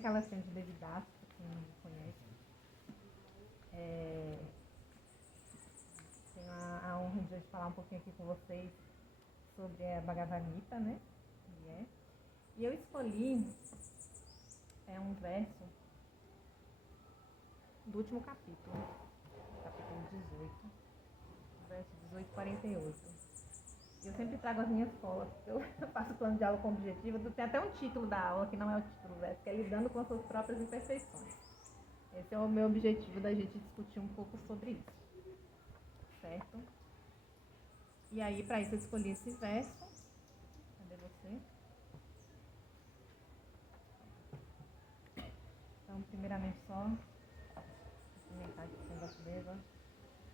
aquela cena de Devidas, pra quem não conhece. Tenho a honra de falar um pouquinho aqui com vocês sobre a Bhagavad Gita, né? E eu escolhi um verso do último capítulo 18, verso 18, 48. Eu sempre trago as minhas colas, eu faço plano de aula com objetivo, tem até um título da aula, que não é o título do verso, que é Lidando com as suas próprias imperfeições. Esse é o meu objetivo da gente discutir um pouco sobre isso, certo? E aí, para isso, eu escolhi esse verso. Cadê você? Então, primeiramente, só comentar aqui com Vasudeva.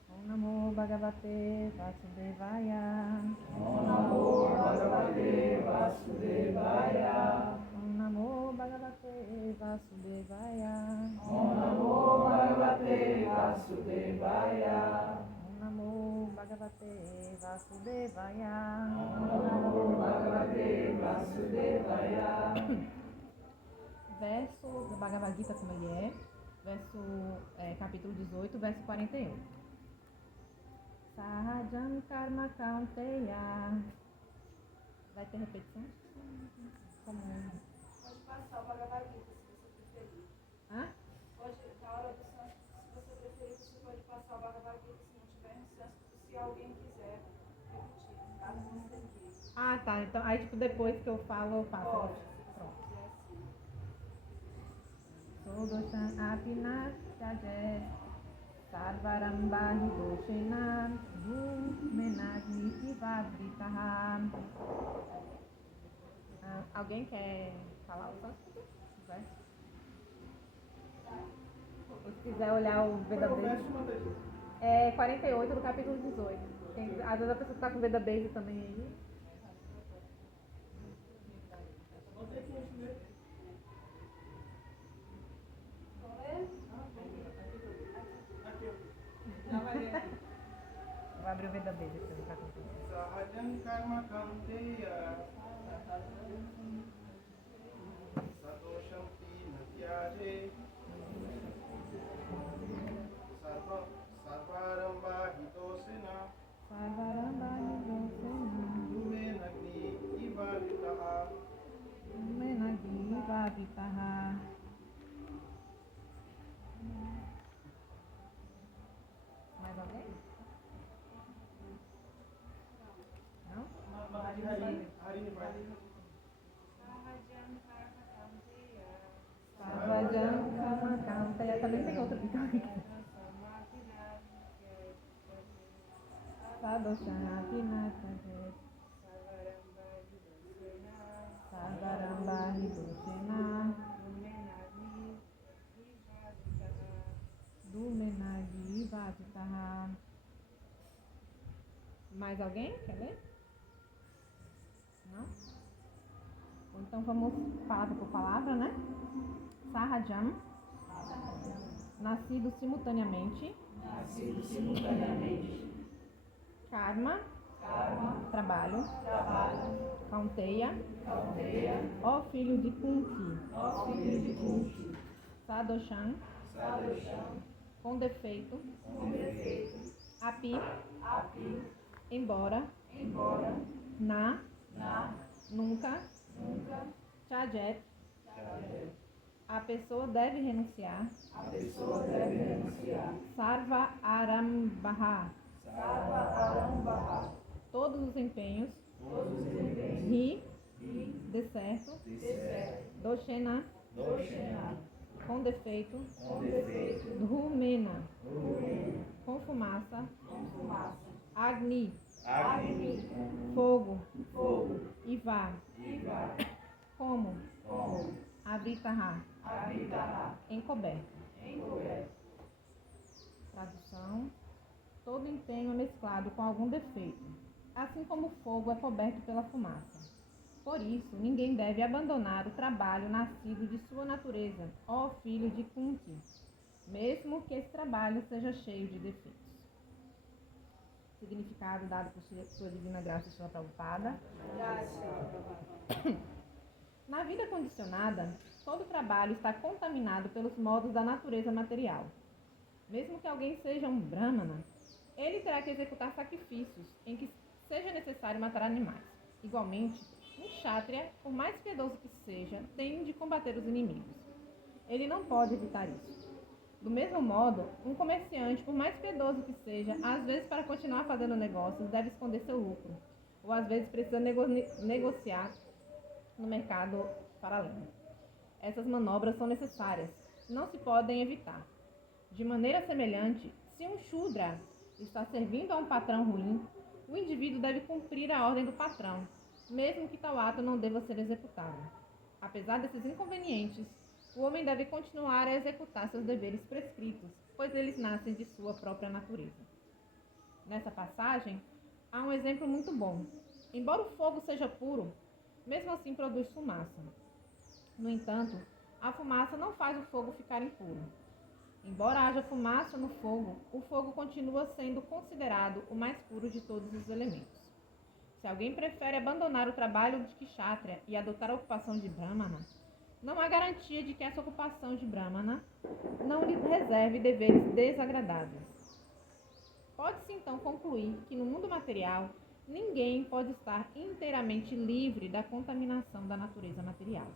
Om Namo Bhagavate Vasudevaya. Om Namo Bhagavate Vasudevaya. Om Namo Bhagavate Vasudevaya. Om Namo Bhagavate Vasudevaya. Om Namo Bhagavate Vasudevaya. Om Namo Bhagavate Vasudevaya. Verso do Bhagavad Gita, como ele é, capítulo 18, verso 48. Sahajam Karma Kaunteya. Vai ter repetição? Como? Pode passar o Bhagavad Gita, se você preferir. Hã? Pode, na hora do sânscrito, se você preferir, você pode passar o Bhagavad Gita, se não tiver no sânscrito, se alguém quiser repetir, caso você queira. Ah, tá. Então, aí, tipo, depois que eu falo, eu passo. Pode, se Pronto. você quiser assim. Sodoshan Apinat Jajet Sarvarambahi Doshenam Menagni Ivadritaha. Alguém quer falar o sânscrito? Ou se quiser olhar o Veda Base. É 48 do capítulo 18. Às vezes a pessoa está com Veda Base também aí. Vou abrir o Veda Base para ficar com tudo. Sahajam karma kaunteya sadosham natyade sarvaramba hitosena dumenagni ivavitaha. Mais alguém? Não? Harini vai. Sarvajam Kama Kaunteya. Também tem outra aqui. Sadoshanatinatajet Sarvarambari Doshena Dumenagi Ivaditaha. Mais alguém? Quer ler? Não? Então vamos palavra por palavra, né? Sahajam, nascido simultaneamente. Karma, trabalho. Kaunteya, ó filho de Kunti. Sadoshan, com defeito. Api, embora. Na, nunca. Chajet, a pessoa deve renunciar. Sarva Arambaha, todos os empenhos. Ri, de certo. Doshena, com defeito. Dhumena, com fumaça. Agni, fogo. Iva, como. Avritaha, encoberto. Tradução: todo empenho é mesclado com algum defeito, assim como o fogo é coberto pela fumaça. Por isso, ninguém deve abandonar o trabalho nascido de sua natureza, ó filho de Kunti, mesmo que esse trabalho seja cheio de defeitos. Significado dado por sua divina graça Srila Prabhupada. Na vida condicionada, todo trabalho está contaminado pelos modos da natureza material. Mesmo que alguém seja um brahmana, ele terá que executar sacrifícios em que seja necessário matar animais. Igualmente, um kshatriya, por mais piedoso que seja, tem de combater os inimigos. Ele não pode evitar isso. Do mesmo modo, um comerciante, por mais piedoso que seja, às vezes para continuar fazendo negócios, deve esconder seu lucro, ou às vezes precisa negociar no mercado paralelo. Essas manobras são necessárias, não se podem evitar. De maneira semelhante, se um shudra está servindo a um patrão ruim, o indivíduo deve cumprir a ordem do patrão, mesmo que tal ato não deva ser executado. Apesar desses inconvenientes, o homem deve continuar a executar seus deveres prescritos, pois eles nascem de sua própria natureza. Nessa passagem, há um exemplo muito bom. Embora o fogo seja puro, mesmo assim produz fumaça. No entanto, a fumaça não faz o fogo ficar impuro. Embora haja fumaça no fogo, o fogo continua sendo considerado o mais puro de todos os elementos. Se alguém prefere abandonar o trabalho de kshatriya e adotar a ocupação de brahmana, não há garantia de que essa ocupação de brahmana não lhe reserve deveres desagradáveis. Pode-se então concluir que no mundo material, ninguém pode estar inteiramente livre da contaminação da natureza material.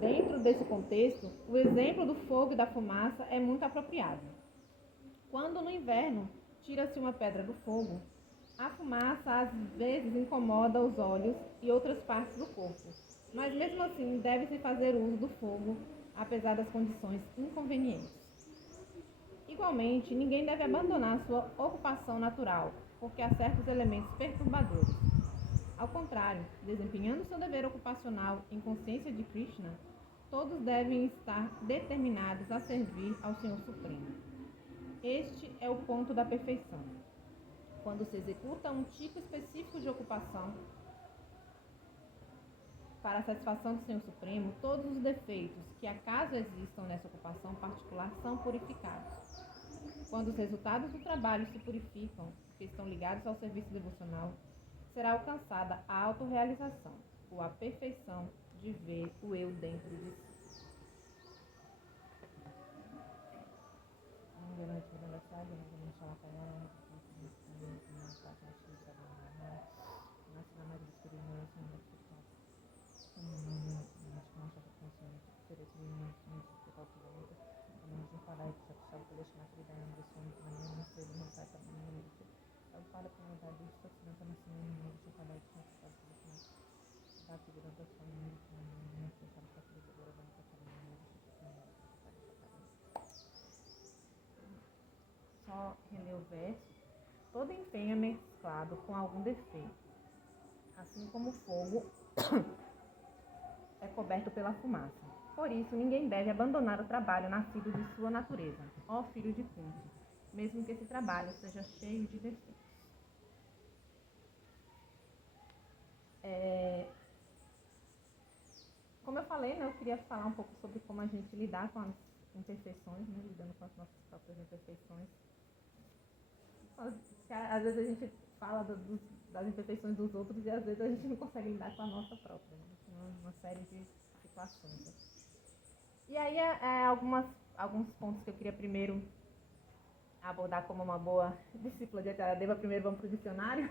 Dentro desse contexto, o exemplo do fogo e da fumaça é muito apropriado. Quando no inverno tira-se uma pedra do fogo, a fumaça às vezes incomoda os olhos e outras partes do corpo, mas mesmo assim deve-se fazer uso do fogo, apesar das condições inconvenientes. Igualmente, ninguém deve abandonar sua ocupação natural, porque há certos elementos perturbadores. Ao contrário, desempenhando seu dever ocupacional em consciência de Krishna, todos devem estar determinados a servir ao Senhor Supremo. Este é o ponto da perfeição. Quando se executa um tipo específico de ocupação para a satisfação do Senhor Supremo, todos os defeitos que acaso existam nessa ocupação particular são purificados. Quando os resultados do trabalho se purificam, porque estão ligados ao serviço devocional, será alcançada a autorrealização, ou a perfeição de ver o eu dentro de si. Só reler o verso. Todo empenho é mesclado com algum defeito, assim como o fogo é coberto pela fumaça. Por isso, ninguém deve abandonar o trabalho nascido de sua natureza, ó filho de Kunti, mesmo que esse trabalho seja cheio de defeitos. Como eu falei, né, eu queria falar um pouco sobre como a gente lidar com as imperfeições, né, lidando com as nossas próprias imperfeições. Às vezes a gente fala das imperfeições dos outros e às vezes a gente não consegue lidar com a nossa própria, né? Uma série de situações. Né? E aí, alguns pontos que eu queria primeiro abordar como uma boa discípula de Acharadeva. Primeiro vamos para o dicionário.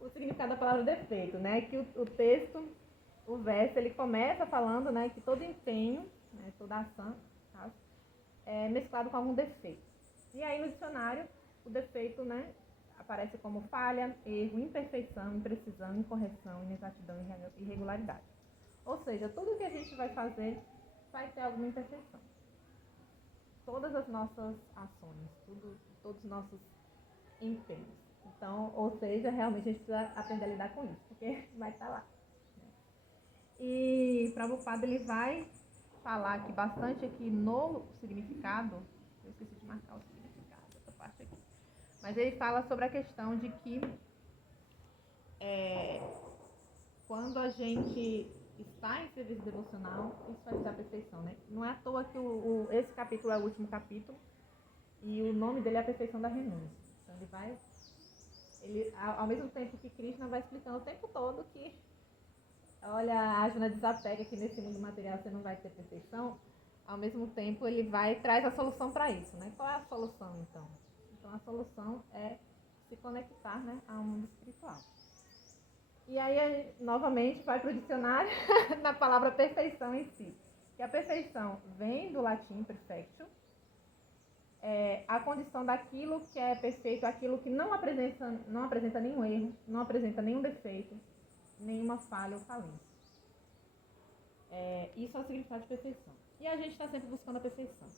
O significado da palavra defeito, né? Que o texto, o verso, ele começa falando, né, que todo empenho, né, toda ação, tá, é mesclado com algum defeito. E aí no dicionário, o defeito, né, aparece como falha, erro, imperfeição, imprecisão, incorreção, inexatidão e irregularidade. Ou seja, tudo que a gente vai fazer vai ter alguma imperfeição. Todas as nossas ações, todos os nossos empenhos. Então, ou seja, realmente a gente precisa aprender a lidar com isso, porque vai estar lá. E Prabhupada, ele vai falar aqui bastante aqui no significado, eu esqueci de marcar o significado, essa parte aqui. Mas ele fala sobre a questão de que quando a gente está em serviço devocional, isso vai ser a perfeição, né? Não é à toa que esse capítulo é o último capítulo e o nome dele é a perfeição da renúncia. Então ele ao mesmo tempo que Krishna vai explicando o tempo todo que olha, a Juna desapega que nesse mundo material você não vai ter perfeição, ao mesmo tempo ele vai e traz a solução para isso, né? Qual é a solução, então? Então, a solução é se conectar, né, ao mundo espiritual. E aí, novamente, vai para o dicionário na palavra perfeição em si. Que a perfeição vem do latim perfectio, a condição daquilo que é perfeito, aquilo que não apresenta nenhum erro, não apresenta nenhum defeito, nenhuma falha ou falência. Isso é o significado de perfeição. E a gente está sempre buscando a perfeição.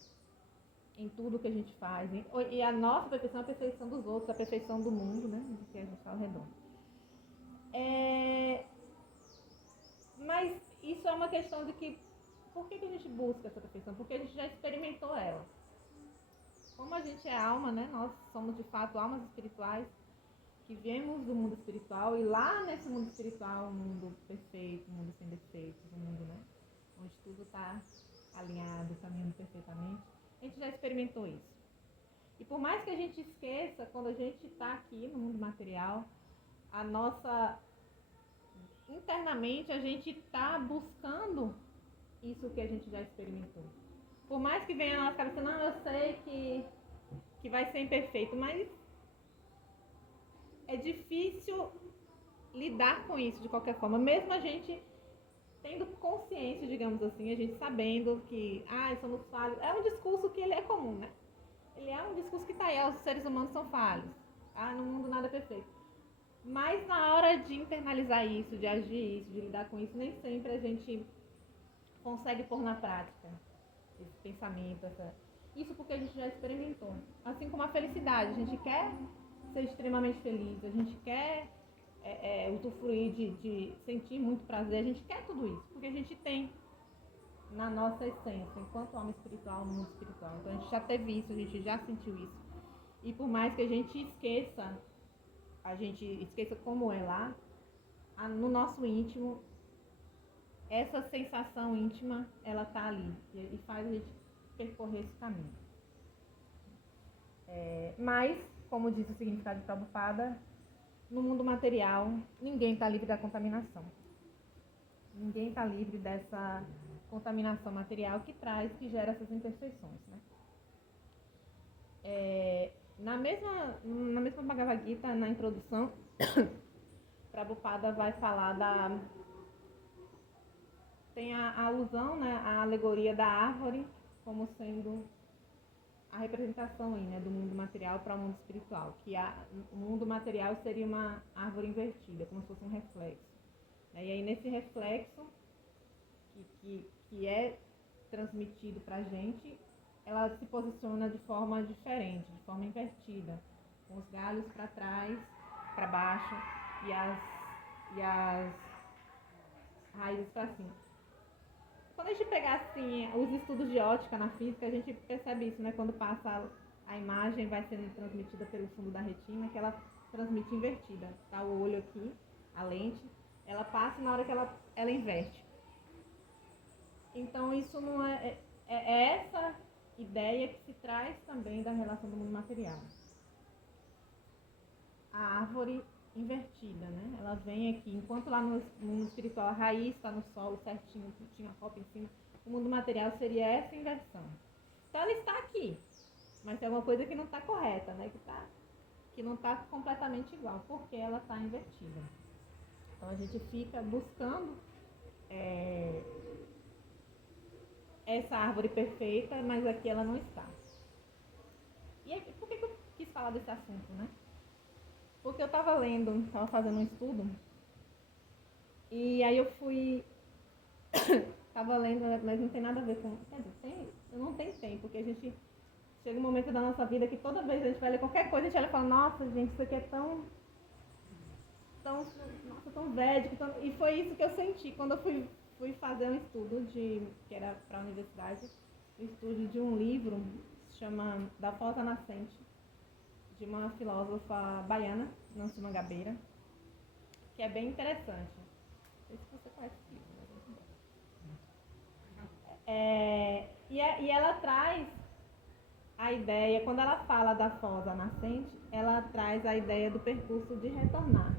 Em tudo que a gente faz. E a nossa perfeição é a perfeição dos outros, a perfeição do mundo, né? Do que a gente está ao redor. Mas isso é uma questão de que, por que a gente busca essa perfeição? Porque a gente já experimentou ela. Como a gente é alma, né? Nós somos de fato almas espirituais que viemos do mundo espiritual, e lá nesse mundo espiritual, um mundo perfeito, um mundo sem defeitos, um mundo, né, onde tudo está alinhado, caminhando perfeitamente, a gente já experimentou isso. E por mais que a gente esqueça, quando a gente está aqui no mundo material, internamente a gente está buscando isso que a gente já experimentou. Por mais que venha na nossa cabeça, não, eu sei que vai ser imperfeito, mas é difícil lidar com isso de qualquer forma, mesmo a gente tendo consciência, digamos assim, a gente sabendo que, somos falhos. É um discurso que ele é comum, né? Ele é um discurso que está aí, os seres humanos são falhos. No mundo nada é perfeito. Mas na hora de internalizar isso, de agir isso, de lidar com isso, nem sempre a gente consegue pôr na prática esse pensamento, isso porque a gente já experimentou. Assim como a felicidade, a gente quer ser extremamente feliz, a gente quer usufruir de sentir muito prazer, a gente quer tudo isso, porque a gente tem na nossa essência, enquanto alma espiritual, no mundo espiritual. Então a gente já teve isso, a gente já sentiu isso. E por mais que a gente esqueça como é lá, no nosso íntimo, essa sensação íntima, ela tá ali e faz a gente percorrer esse caminho. Mas, como diz o significado de Prabhupada, no mundo material, ninguém está livre da contaminação. Ninguém está livre dessa contaminação material que gera essas imperfeições, né? Na mesma Bhagavad Gita, na introdução, Prabhupada vai falar tem a alusão, né, à alegoria da árvore como sendo a representação aí, né, do mundo material para o mundo espiritual, que o mundo material seria uma árvore invertida, como se fosse um reflexo. E aí nesse reflexo que é transmitido para a gente, ela se posiciona de forma diferente, de forma invertida, com os galhos para trás, para baixo e as raízes para cima. Quando a gente pegar assim, os estudos de ótica na física, a gente percebe isso, né? Quando passa a imagem, vai sendo transmitida pelo fundo da retina, que ela transmite invertida. Tá o olho aqui, a lente, ela passa e na hora que ela inverte. Então isso não é essa ideia que se traz também da relação do mundo material. A árvore invertida, né? Ela vem aqui, enquanto lá no mundo espiritual a raiz está no solo certinho, tinha a copa em cima, o mundo material seria essa inversão. Então ela está aqui, mas tem alguma coisa que não está correta, né? Que não está completamente igual, porque ela está invertida. Então a gente fica buscando essa árvore perfeita, mas aqui ela não está. E aí, por que eu quis falar desse assunto, né? Porque eu estava fazendo um estudo, e aí eu estava lendo, mas não tem nada a ver com... Quer dizer, não tem tempo, porque a gente... Chega um momento da nossa vida que toda vez a gente vai ler qualquer coisa, a gente olha e fala, nossa, gente, isso aqui é tão védico. E foi isso que eu senti quando eu fui fazer um estudo que era para a universidade, um estudo de um livro que se chama Da Fosa Nascente, de uma filósofa baiana, Nancy Mangabeira, que é bem interessante. Não sei se você conhece esse livro, mas e ela traz a ideia, quando ela fala da fosa nascente, ela traz a ideia do percurso de retornar,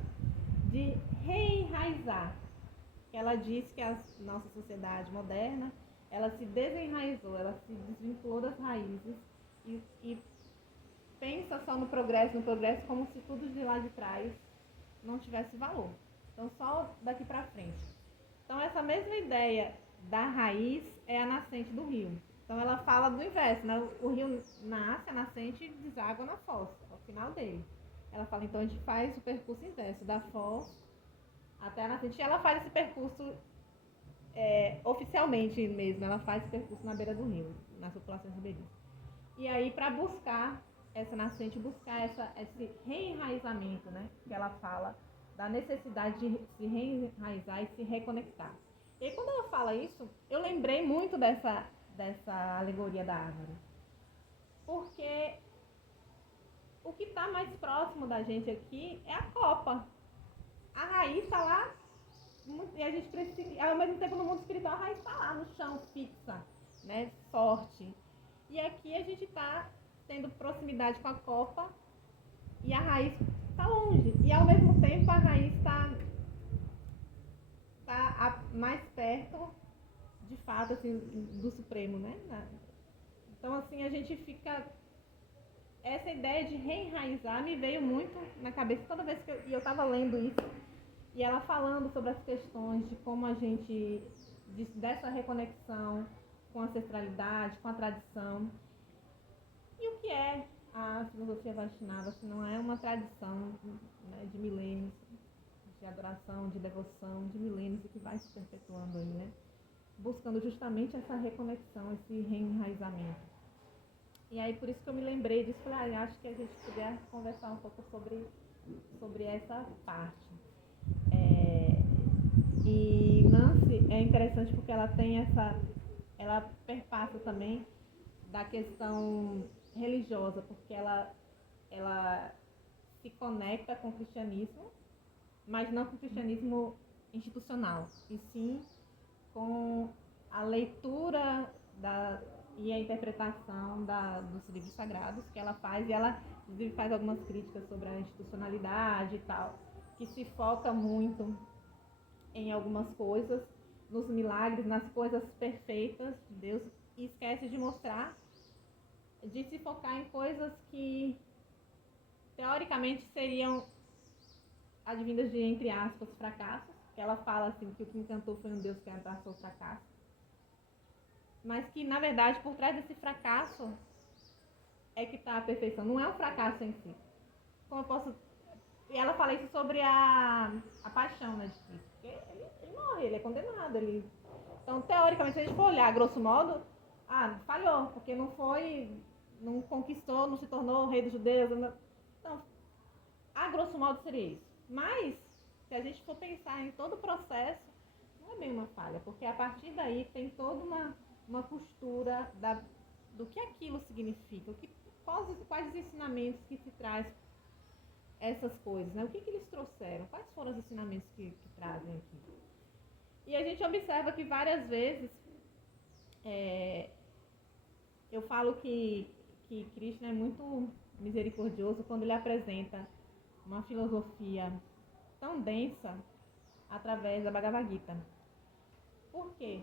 de reenraizar. que ela diz que a nossa sociedade moderna, ela se desenraizou, ela se desvinculou das raízes e pensa só no progresso como se tudo de lá de trás não tivesse valor. Então, só daqui para frente. Então, essa mesma ideia da raiz é a nascente do rio. Então, ela fala do inverso, né? O rio nasce, a nascente deságua na foz, ao final dele. Ela fala, então, a gente faz o percurso inverso, da foz até a nascente. E ela faz esse percurso oficialmente mesmo, ela faz esse percurso na beira do rio, nas populações ribeirinhas. E aí, para buscar essa nascente, buscar esse reenraizamento, né? Que ela fala da necessidade de se reenraizar e se reconectar. E aí, quando ela fala isso, eu lembrei muito dessa alegoria da árvore. Porque o que está mais próximo da gente aqui é a copa. A raiz está lá, e a gente precisa, ao mesmo tempo no mundo espiritual, a raiz está lá no chão, fixa, né? Forte. E aqui a gente está tendo proximidade com a copa e a raiz está longe. E ao mesmo tempo a raiz está mais perto, de fato, assim, do Supremo, né? Então, assim, a gente fica... Essa ideia de reenraizar me veio muito na cabeça toda vez que eu estava lendo isso. E ela falando sobre as questões de como a gente... dessa reconexão com a ancestralidade, com a tradição. E o que é a filosofia Vaishnava, se não é uma tradição, né, de milênios, de adoração, de devoção, de milênios, e que vai se perpetuando aí, né? Buscando justamente essa reconexão, esse reenraizamento. E aí, por isso que eu me lembrei disso, falei, acho que a gente podia conversar um pouco sobre essa parte. E Nancy é interessante porque ela tem ela perpassa também da questão religiosa, porque ela se conecta com o cristianismo, mas não com o cristianismo institucional, e sim com a leitura e a interpretação dos livros sagrados que ela faz, e ela inclusive faz algumas críticas sobre a institucionalidade e tal, que se foca muito em algumas coisas, nos milagres, nas coisas perfeitas de Deus, e esquece de mostrar, de se focar em coisas que teoricamente seriam advindas de, entre aspas, fracassos, que ela fala assim, que o que encantou foi um Deus que abraçou o fracasso, mas que na verdade por trás desse fracasso é que está a perfeição, não é um fracasso em si. Como eu posso... E ela fala isso sobre a paixão, né, de Cristo, porque ele morre, ele é condenado, então teoricamente, se a gente for olhar grosso modo, falhou, porque não conquistou, não se tornou rei dos judeus, então, a grosso modo seria isso. Mas, se a gente for pensar em todo o processo, não é bem uma falha, porque a partir daí tem toda uma costura do que aquilo significa, quais os ensinamentos que se traz essas coisas, né? O que eles trouxeram, quais foram os ensinamentos que trazem aqui. E a gente observa que várias vezes, eu falo que Krishna é muito misericordioso quando ele apresenta uma filosofia tão densa através da Bhagavad Gita. Por quê?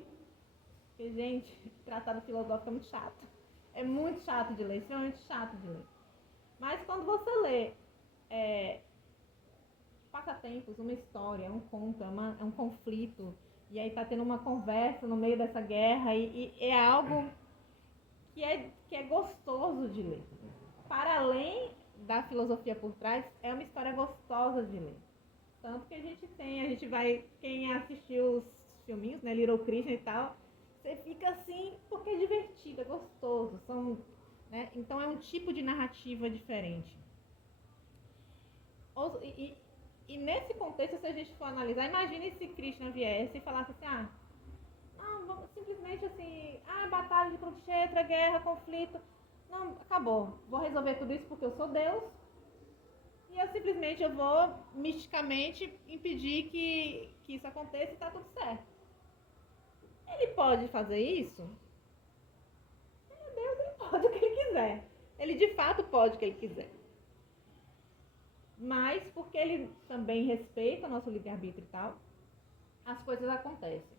Porque, gente, tratado filosófico é muito chato. É muito chato de ler, extremamente chato de ler. Mas quando você lê passatempos, uma história, um conto, é um conflito, e aí tá tendo uma conversa no meio dessa guerra, e é algo que é gostoso de ler. Para além da filosofia por trás, é uma história gostosa de ler. Tanto que a gente vai, quem assistiu os filminhos, né, Little Krishna e tal, você fica assim, porque é divertido, é gostoso, né, então é um tipo de narrativa diferente. E nesse contexto, se a gente for analisar, imagine se Krishna viesse e falasse assim, simplesmente assim, batalha de Kurukshetra, guerra, conflito, não, acabou, vou resolver tudo isso porque eu sou Deus, e eu vou misticamente impedir que isso aconteça e está tudo certo. Ele pode fazer isso? Ele é Deus, ele pode o que ele quiser. Ele de fato pode o que ele quiser. Mas, porque ele também respeita o nosso livre-arbítrio e tal, as coisas acontecem.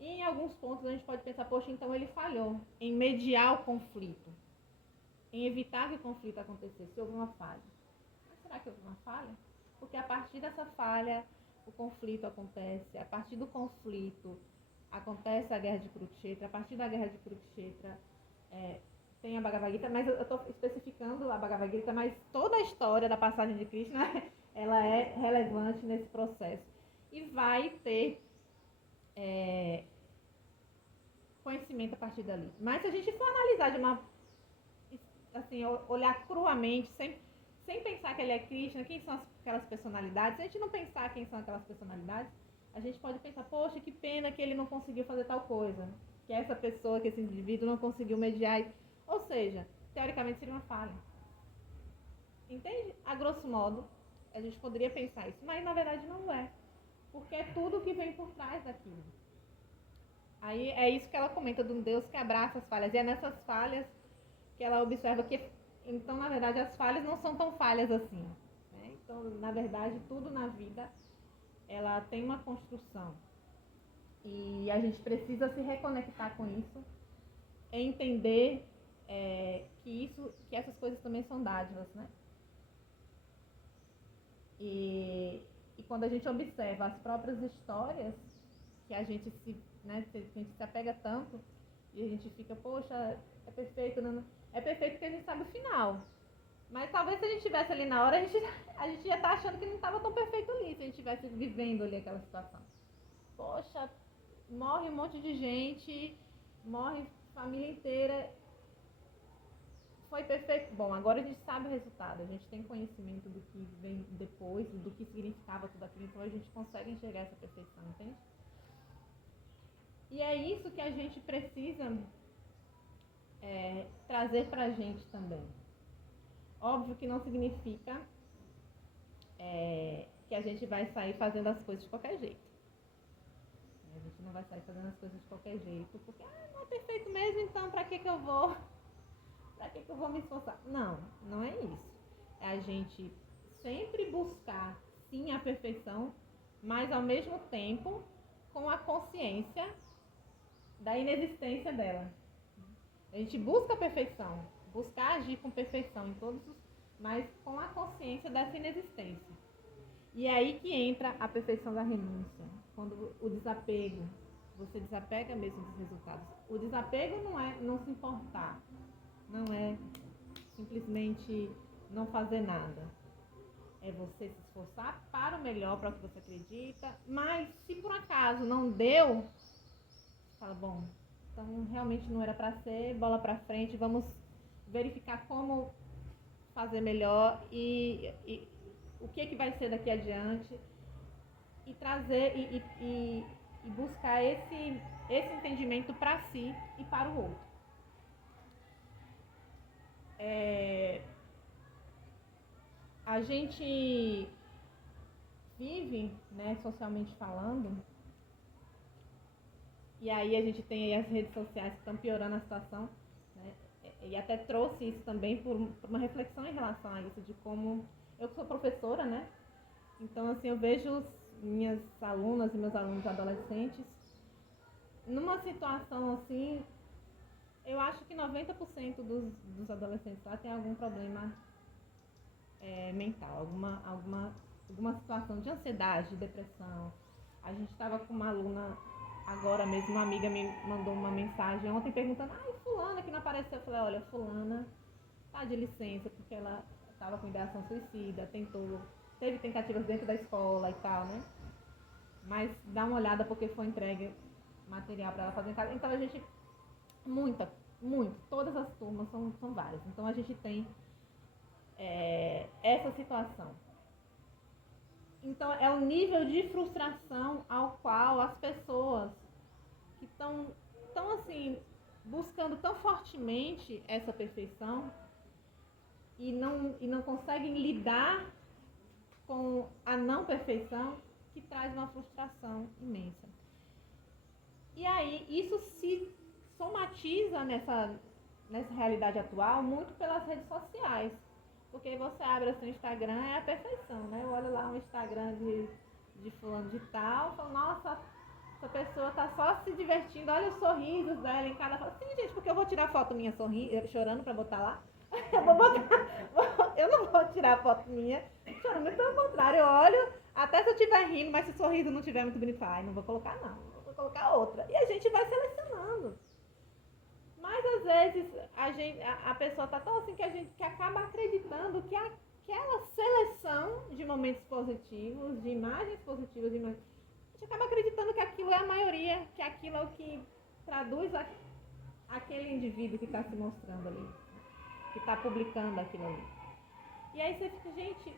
E em alguns pontos a gente pode pensar, poxa, então ele falhou em mediar o conflito, em evitar que o conflito acontecesse, houve uma falha. Mas será que houve uma falha? Porque a partir dessa falha, o conflito acontece, a partir do conflito acontece a guerra de Kurukshetra, a partir da guerra de Kurukshetra tem a Bhagavad Gita, mas eu estou especificando a Bhagavad Gita, mas toda a história da passagem de Krishna, ela é relevante nesse processo. E vai ter conhecimento a partir dali. Mas se a gente for analisar de uma, assim, olhar cruamente, sem pensar que ele é Krishna, quem são aquelas personalidades, se a gente não pensar quem são aquelas personalidades, a gente pode pensar, poxa, que pena que ele não conseguiu fazer tal coisa, que essa pessoa, que esse indivíduo não conseguiu mediar. Ou seja, teoricamente seria uma falha. Entende? A grosso modo, a gente poderia pensar isso, mas na verdade não é. Porque é tudo que vem por trás daquilo. Aí é isso que ela comenta de um Deus que abraça as falhas. E é nessas falhas que ela observa que, então, na verdade, as falhas não são tão falhas assim. Né? Então, na verdade, tudo na vida, ela tem uma construção. E a gente precisa se reconectar com isso, entender que essas coisas também são dádivas, né? E quando a gente observa as próprias histórias, que a gente se apega tanto, e a gente fica, poxa, é perfeito, não. É perfeito porque a gente sabe o final. Mas talvez se a gente estivesse ali na hora, a gente ia estar achando que não estava tão perfeito ali, se a gente estivesse vivendo ali aquela situação. Poxa, morre um monte de gente, morre família inteira. Foi perfeito. Bom, agora a gente sabe o resultado, a gente tem conhecimento do que vem depois, do que significava tudo aquilo, então a gente consegue enxergar essa perfeição, entende? E é isso que a gente precisa trazer pra gente também. Óbvio que não significa que a gente vai sair fazendo as coisas de qualquer jeito. A gente não vai sair fazendo as coisas de qualquer jeito, porque não é perfeito mesmo, então pra que eu vou me esforçar? Não, não é isso. É a gente sempre buscar, sim, a perfeição, mas ao mesmo tempo com a consciência da inexistência dela. A gente busca a perfeição, buscar agir com perfeição em todos os, mas com a consciência dessa inexistência. E é aí que entra a perfeição da renúncia, quando o desapego, você desapega mesmo dos resultados. O desapego não é não se importar, não é simplesmente não fazer nada. É você se esforçar para o melhor, para o que você acredita, mas se por acaso não deu, você fala, bom, então realmente não era para ser, bola para frente, vamos verificar como fazer melhor e o que vai ser daqui adiante e trazer e buscar esse entendimento para si e para o outro. A gente vive, né, socialmente falando, e aí a gente tem aí as redes sociais que estão piorando a situação, né, e até trouxe isso também por uma reflexão em relação a isso, de como eu sou professora, né, então assim, eu vejo minhas alunas e meus alunos adolescentes numa situação assim, eu acho que 90% dos adolescentes lá tem algum problema mental, alguma situação de ansiedade, de depressão. A gente estava com uma aluna, agora mesmo, uma amiga me mandou uma mensagem ontem perguntando, fulana que não apareceu. Eu falei, olha, fulana tá de licença, porque ela estava com ideação suicida, teve tentativas dentro da escola e tal, né? Mas dá uma olhada porque foi entregue material para ela fazer em casa. Então a gente, todas as turmas são várias. Então a gente tem essa situação. Então é o nível de frustração ao qual as pessoas que estão assim buscando tão fortemente essa perfeição e não conseguem lidar com a não perfeição, que traz uma frustração imensa. E aí isso se somatiza nessa realidade atual muito pelas redes sociais. Porque você abre assim, o Instagram, é a perfeição, né? Eu olho lá o Instagram de fulano de tal, falo, nossa, Essa pessoa tá só se divertindo, olha os sorrisos dela em cada foto. Sim, gente, porque eu vou tirar foto minha chorando pra botar lá. Eu vou botar. Eu não vou tirar foto minha chorando, pelo contrário, eu olho, até se eu estiver rindo, mas se o sorriso não estiver muito bonito, ai, não vou colocar não, vou colocar outra. E a gente vai selecionando. Mas às vezes a pessoa tá tão assim que a gente que acaba acreditando que aquela seleção de momentos positivos, de imagens positivas, a gente acaba acreditando que aquilo é a maioria, que aquilo é o que traduz aquele indivíduo que está se mostrando ali, que está publicando aquilo ali. E aí você fica, gente,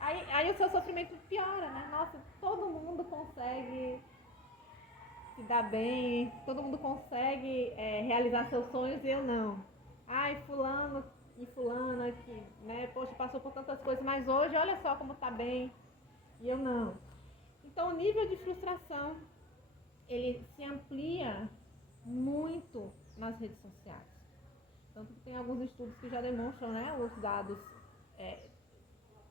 aí o seu sofrimento piora, né? Nossa, todo mundo consegue se dar bem, todo mundo consegue realizar seus sonhos e eu não. Ai, fulano e fulana que, né, poxa, passou por tantas coisas, mas hoje olha só como tá bem e eu não. Então o nível de frustração, ele se amplia muito nas redes sociais. Tanto que tem alguns estudos que já demonstram, né, os dados,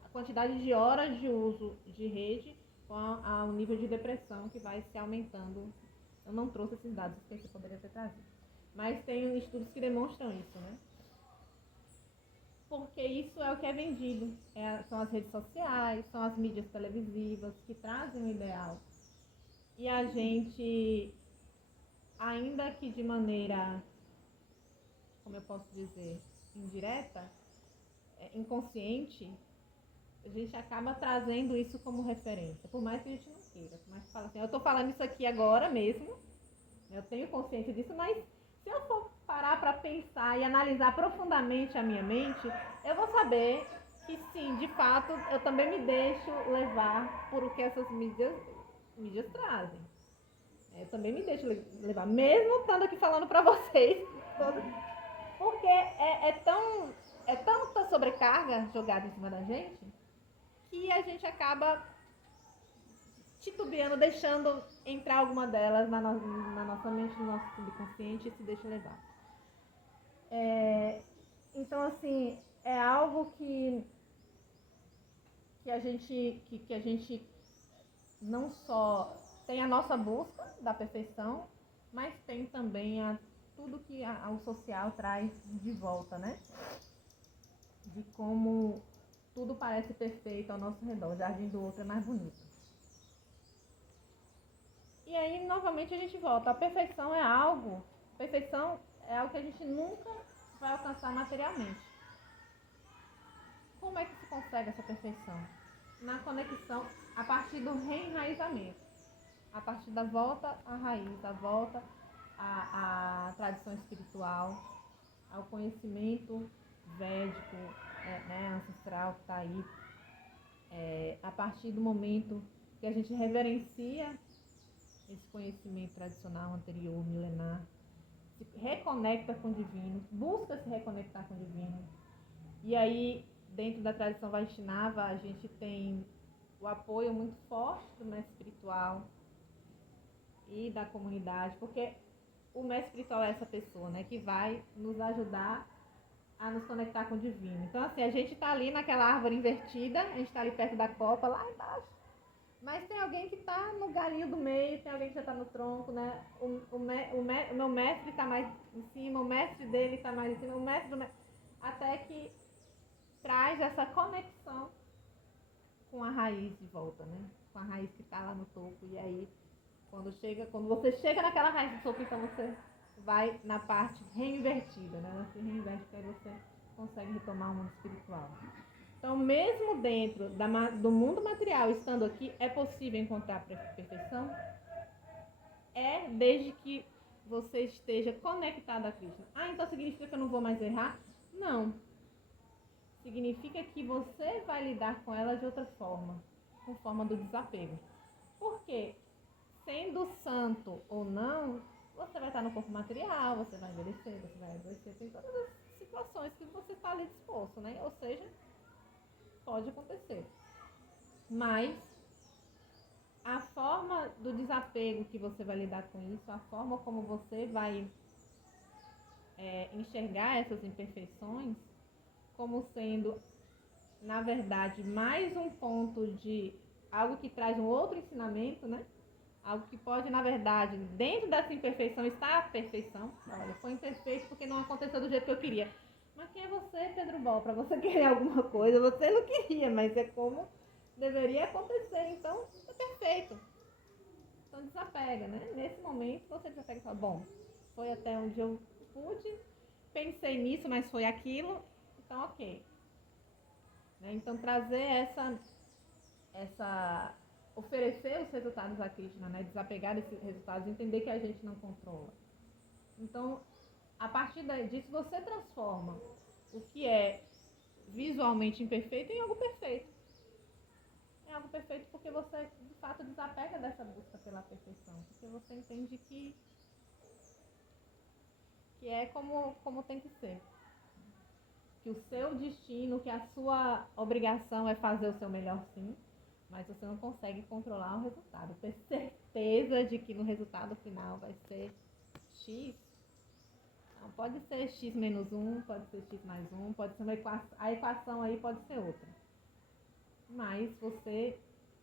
a quantidade de horas de uso de rede com o nível de depressão que vai se aumentando. Eu não trouxe esses dados, porque eu poderia ter trazido. Mas tem estudos que demonstram isso, né? Porque isso é o que é vendido. São as redes sociais, são as mídias televisivas que trazem o ideal. E a gente, ainda que de maneira, como eu posso dizer, indireta, inconsciente, a gente acaba trazendo isso como referência, por mais que a gente não queira. Por mais que fale assim, eu estou falando isso aqui agora mesmo, eu tenho consciência disso, mas se eu for parar para pensar e analisar profundamente a minha mente, eu vou saber que sim, de fato, eu também me deixo levar por o que essas mídias trazem. Eu também me deixo levar, mesmo estando aqui falando para vocês, porque é tanta sobrecarga jogada em cima da gente, que a gente acaba titubeando, deixando entrar alguma delas na nossa mente, no nosso subconsciente e se deixa levar. Então, assim, é algo que a gente não só tem a nossa busca da perfeição, mas tem também tudo que o social traz de volta, né? De como tudo parece perfeito ao nosso redor, o jardim do outro é mais bonito. E aí, novamente, a gente volta. A perfeição é algo que a gente nunca vai alcançar materialmente. Como é que se consegue essa perfeição? Na conexão, a partir do reenraizamento, a partir da volta à raiz, da volta à tradição espiritual, ao conhecimento védico, ancestral que está aí, a partir do momento que a gente reverencia esse conhecimento tradicional, anterior, milenar, se reconecta com o divino, busca se reconectar com o divino. E aí, dentro da tradição Vaishnava, a gente tem o apoio muito forte do mestre espiritual e da comunidade, porque o mestre espiritual é essa pessoa, né, que vai nos ajudar a nos conectar com o divino. Então, assim, a gente está ali naquela árvore invertida, a gente está ali perto da copa, lá embaixo, mas tem alguém que está no galinho do meio, tem alguém que já está no tronco, né? O meu mestre está mais em cima, o mestre dele está mais em cima, o mestre do mestre, até que traz essa conexão com a raiz de volta, né? Com a raiz que está lá no topo. E aí, quando você chega naquela raiz do topo, então você vai na parte reinvertida, né? Ela se reinverte, porque aí você consegue retomar o mundo espiritual. Então, mesmo dentro do mundo material, estando aqui, é possível encontrar perfeição? Desde que você esteja conectado a Krishna. Então significa que eu não vou mais errar? Não. Significa que você vai lidar com ela de outra forma, com forma do desapego. Por quê? Sendo santo ou não, você vai estar no corpo material, você vai envelhecer, você vai adoecer, tem todas as situações que você está ali disposto, né? Ou seja, pode acontecer. Mas a forma do desapego que você vai lidar com isso, a forma como você vai enxergar essas imperfeições como sendo, na verdade, mais um ponto de algo que traz um outro ensinamento, né? Algo que pode, na verdade, dentro dessa imperfeição está a perfeição. Olha, foi imperfeito porque não aconteceu do jeito que eu queria. Mas quem é você, Pedro Bal, para você querer alguma coisa? Você não queria, mas é como deveria acontecer. Então, é perfeito. Então, desapega, né? Nesse momento, você desapega e fala, bom, foi até onde eu pude, pensei nisso, mas foi aquilo, então ok. Né? Então, trazer oferecer os resultados à Krishna, né? Desapegar desses resultados, entender que a gente não controla. Então, a partir disso, você transforma o que é visualmente imperfeito em algo perfeito. É algo perfeito porque você, de fato, desapega dessa busca pela perfeição. Porque você entende que é como tem que ser. Que o seu destino, que a sua obrigação é fazer o seu melhor, sim, mas você não consegue controlar o resultado. Ter certeza de que no resultado final vai ser X. Não, pode ser X menos 1, pode ser X mais 1, pode ser uma equação, a equação aí pode ser outra. Mas você,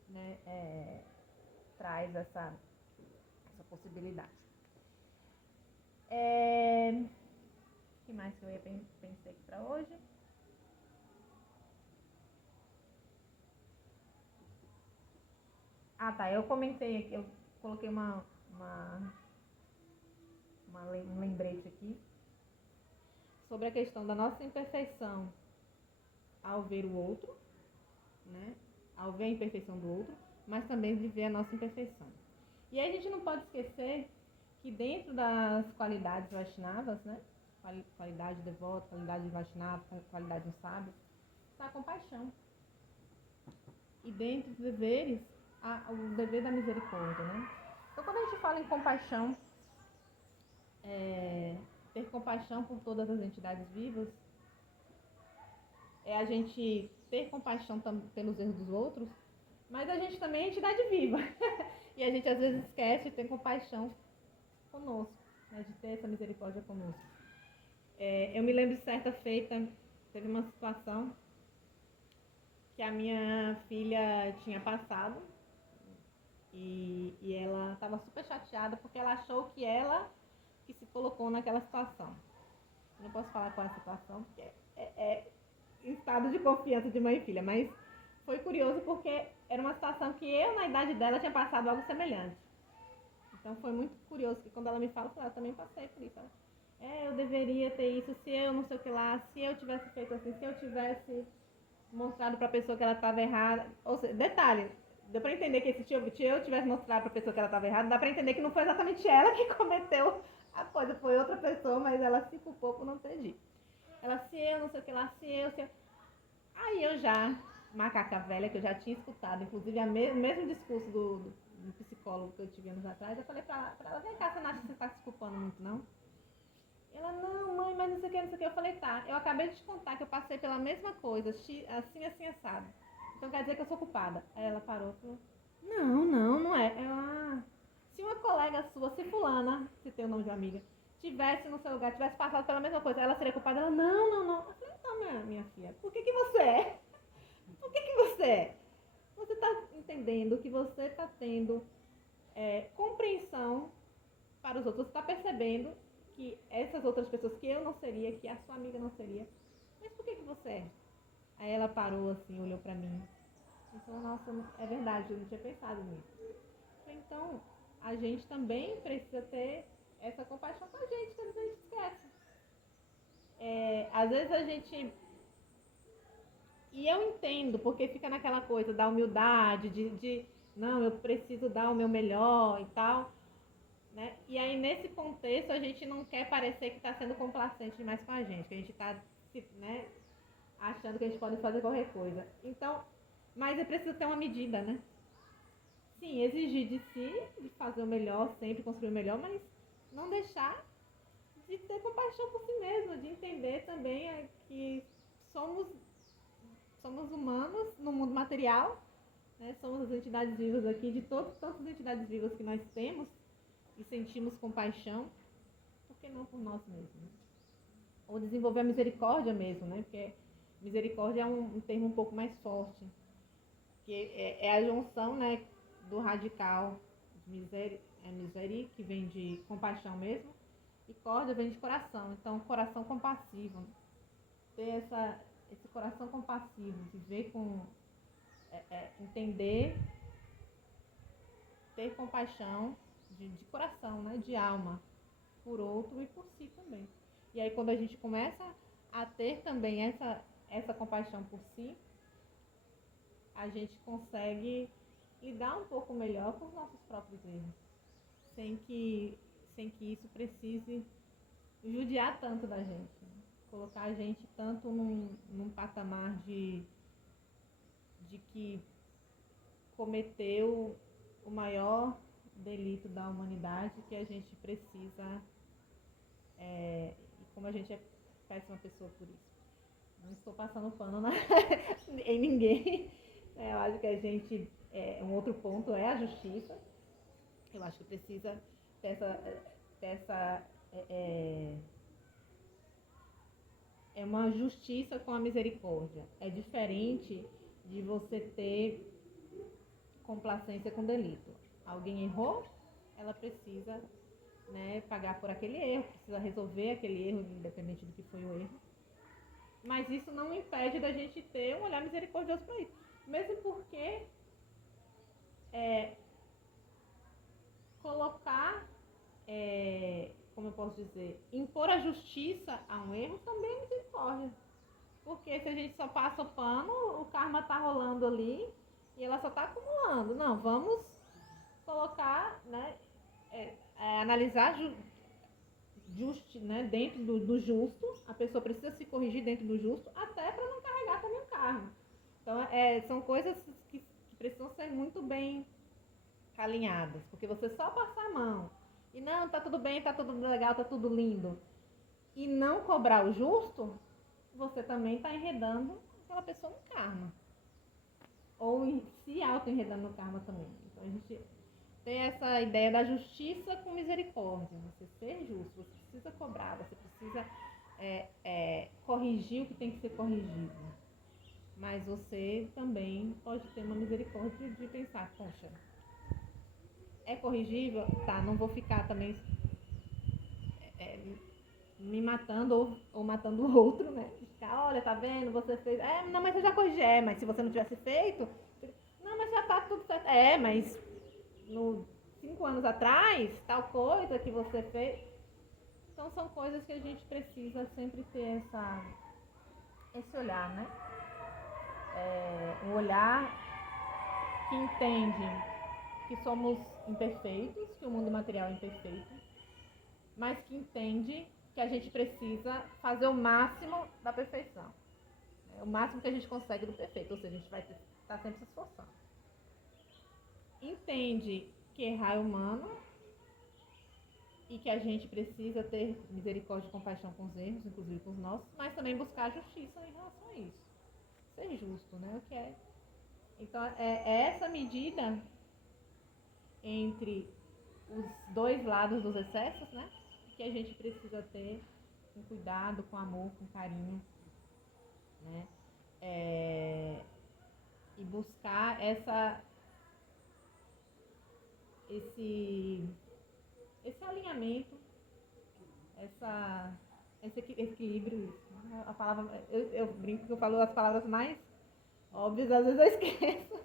né, traz essa possibilidade. O que mais que eu ia pensar aqui para hoje? Ah, tá. Eu comentei aqui, eu coloquei um lembrete aqui sobre a questão da nossa imperfeição ao ver o outro, né? Ao ver a imperfeição do outro, mas também de ver a nossa imperfeição. E aí a gente não pode esquecer que dentro das qualidades Vaishnavas, né? Qualidade devota, qualidade Vaishnava, qualidade do sábio, está a compaixão. E dentro dos deveres, o dever da misericórdia, né? Então, quando a gente fala em compaixão, ter compaixão por todas as entidades vivas, é a gente ter compaixão pelos erros dos outros, mas a gente também é entidade viva. E a gente às vezes esquece de ter compaixão conosco, né? De ter essa misericórdia conosco. Eu me lembro de certa feita, teve uma situação que a minha filha tinha passado e ela estava super chateada porque ela achou que ela que se colocou naquela situação. Eu não posso falar qual é a situação, porque é em estado de confiança de mãe e filha, mas foi curioso porque era uma situação que eu, na idade dela, tinha passado algo semelhante. Então foi muito curioso que quando ela me fala, eu também passei por isso. Eu deveria ter isso, se eu não sei o que lá, se eu tivesse feito assim, se eu tivesse mostrado pra pessoa que ela estava errada. Ou seja, detalhe, deu pra entender que se eu tivesse mostrado pra pessoa que ela estava errada, dá pra entender que não foi exatamente ela que cometeu a coisa, foi outra pessoa, mas ela se culpou por não ter dito. Ela, se eu não sei o que lá, se eu... Aí eu já, macaca velha, que eu já tinha escutado, inclusive o mesmo discurso do psicólogo que eu tive anos atrás, eu falei pra ela, vem cá, você não acha que você tá se culpando muito, não? Ela, não, mãe, mas não sei o que, não sei o que. Eu falei, tá, eu acabei de te contar que eu passei pela mesma coisa, assim, assado. Então quer dizer que eu sou culpada. Aí ela parou e falou, não é. Ela, se uma colega sua, se fulana, se tem o nome de uma amiga, tivesse no seu lugar, tivesse passado pela mesma coisa, ela seria culpada? Ela, não. Eu falei, então, minha filha, por que você é? Por que você é? Você tá entendendo que você tá tendo compreensão para os outros, você tá percebendo que essas outras pessoas que eu não seria, que a sua amiga não seria, mas por que você é? Aí ela parou assim, olhou pra mim e falou, nossa, é verdade, eu não tinha pensado nisso. Então, a gente também precisa ter essa compaixão com a gente, que às vezes a gente esquece. Às vezes a gente... E eu entendo, porque fica naquela coisa da humildade, de não, eu preciso dar o meu melhor e tal. Né? E aí, nesse contexto, a gente não quer parecer que está sendo complacente demais com a gente, que a gente está, né, achando que a gente pode fazer qualquer coisa. Então, mas é preciso ter uma medida, né? Sim, exigir de si, de fazer o melhor, sempre construir o melhor, mas não deixar de ter compaixão por si mesmo, de entender também que somos humanos no mundo material, né? Somos as entidades vivas aqui, de tantas entidades vivas que nós temos, e sentimos compaixão, por que não por nós mesmos? Ou desenvolver a misericórdia mesmo, né? Porque misericórdia é um termo um pouco mais forte, que é a junção, né, do radical Miseri, que vem de compaixão mesmo, e córdia vem de coração. Então, coração compassivo. Ter esse coração compassivo, de ver com... entender, ter compaixão de coração, né? De alma, por outro e por si também. E aí, quando a gente começa a ter também essa compaixão por si, a gente consegue lidar um pouco melhor com os nossos próprios erros, sem que isso precise judiar tanto da gente, né? Colocar a gente tanto num patamar de que cometeu o maior delito da humanidade, que a gente precisa, e como a gente é péssima pessoa por isso. Não estou passando pano em ninguém. Eu acho que a gente, um outro ponto é a justiça. Eu acho que precisa dessa é uma justiça com a misericórdia. É diferente de você ter complacência com delito. Alguém errou, ela precisa, né, pagar por aquele erro, precisa resolver aquele erro, independente do que foi o erro. Mas isso não impede da gente ter um olhar misericordioso para isso. Mesmo porque colocar, como eu posso dizer, impor a justiça a um erro também é misericórdia. Porque se a gente só passa o pano, o karma tá rolando ali e ela só tá acumulando. Não, vamos colocar, né, analisar né, dentro do justo. A pessoa precisa se corrigir dentro do justo, até para não carregar também o karma. Então, são coisas que precisam ser muito bem alinhadas, porque você só passar a mão e não, tá tudo bem, tá tudo legal, tá tudo lindo, e não cobrar o justo, você também está enredando aquela pessoa no karma. Ou se auto-enredando no karma também. Então a gente tem essa ideia da justiça com misericórdia. Você ser justo, você precisa cobrar, você precisa corrigir o que tem que ser corrigido. Mas você também pode ter uma misericórdia de pensar, poxa, é corrigível? Tá, não vou ficar também me matando ou matando o outro, né? Ficar, olha, tá vendo, você fez... não, mas eu já corrigi. Mas se você não tivesse feito... Não, mas já tá tudo certo. Mas 5 anos atrás, tal coisa que você fez... Então são coisas que a gente precisa sempre ter esse olhar, né? Um olhar que entende que somos imperfeitos, que o mundo material é imperfeito, mas que entende que a gente precisa fazer o máximo da perfeição. O máximo que a gente consegue do perfeito, ou seja, a gente vai estar sempre se esforçando. Entende que errar é humano e que a gente precisa ter misericórdia e compaixão com os erros, inclusive com os nossos, mas também buscar a justiça em relação a isso. Ser justo, né? O que é? Então, é essa medida entre os dois lados dos excessos, né? Que a gente precisa ter com cuidado, com amor, com carinho, né? E buscar esse alinhamento, esse equilíbrio. A palavra, eu brinco que eu falo as palavras mais óbvias, às vezes eu esqueço.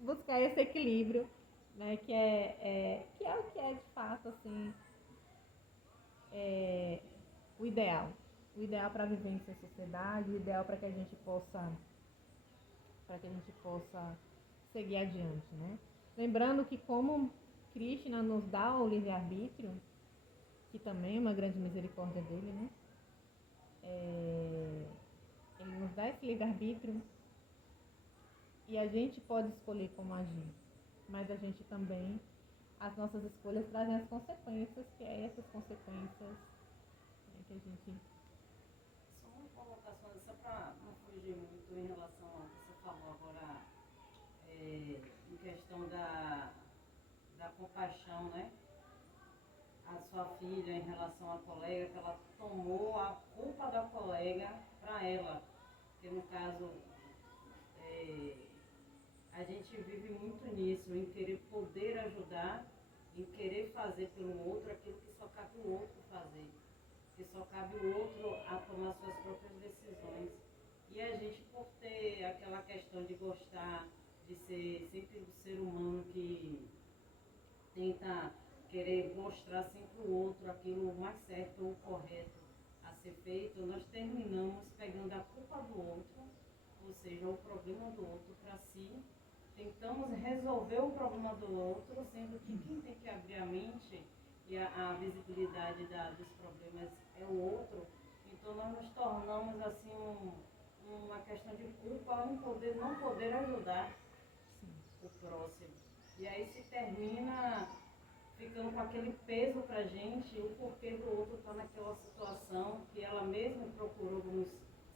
Buscar esse equilíbrio, né? Que é o que é de fato assim, o ideal. O ideal para a vivência em sociedade, o ideal para que a gente possa seguir adiante, né? Lembrando que como Krishna nos dá o livre-arbítrio, que também é uma grande misericórdia dele, né? Ele nos dá esse livre-arbítrio e a gente pode escolher como agir, mas a gente também, as nossas escolhas trazem as consequências, que é essas consequências, né, que a gente... Só uma colocação, só para não fugir muito em relação ao que você falou agora, em questão da compaixão, né? A sua filha em relação à colega, que ela tomou a culpa da colega para ela, porque no caso a gente vive muito nisso, em querer poder ajudar em querer fazer pelo outro aquilo que só cabe o outro fazer, que só cabe o outro a tomar suas próprias decisões. E a gente, por ter aquela questão de gostar de ser sempre o ser humano que tenta querer mostrar sempre o outro aquilo mais certo ou correto a ser feito, nós terminamos pegando a culpa do outro, ou seja, o problema do outro para si, tentamos resolver o problema do outro, sendo que quem tem que abrir a mente e a visibilidade dos problemas é o outro. Então nós nos tornamos assim uma questão de culpa, não poder ajudar o próximo. E aí se termina ficando com aquele peso pra gente, o porquê do outro estar naquela situação que ela mesma procurou, vamos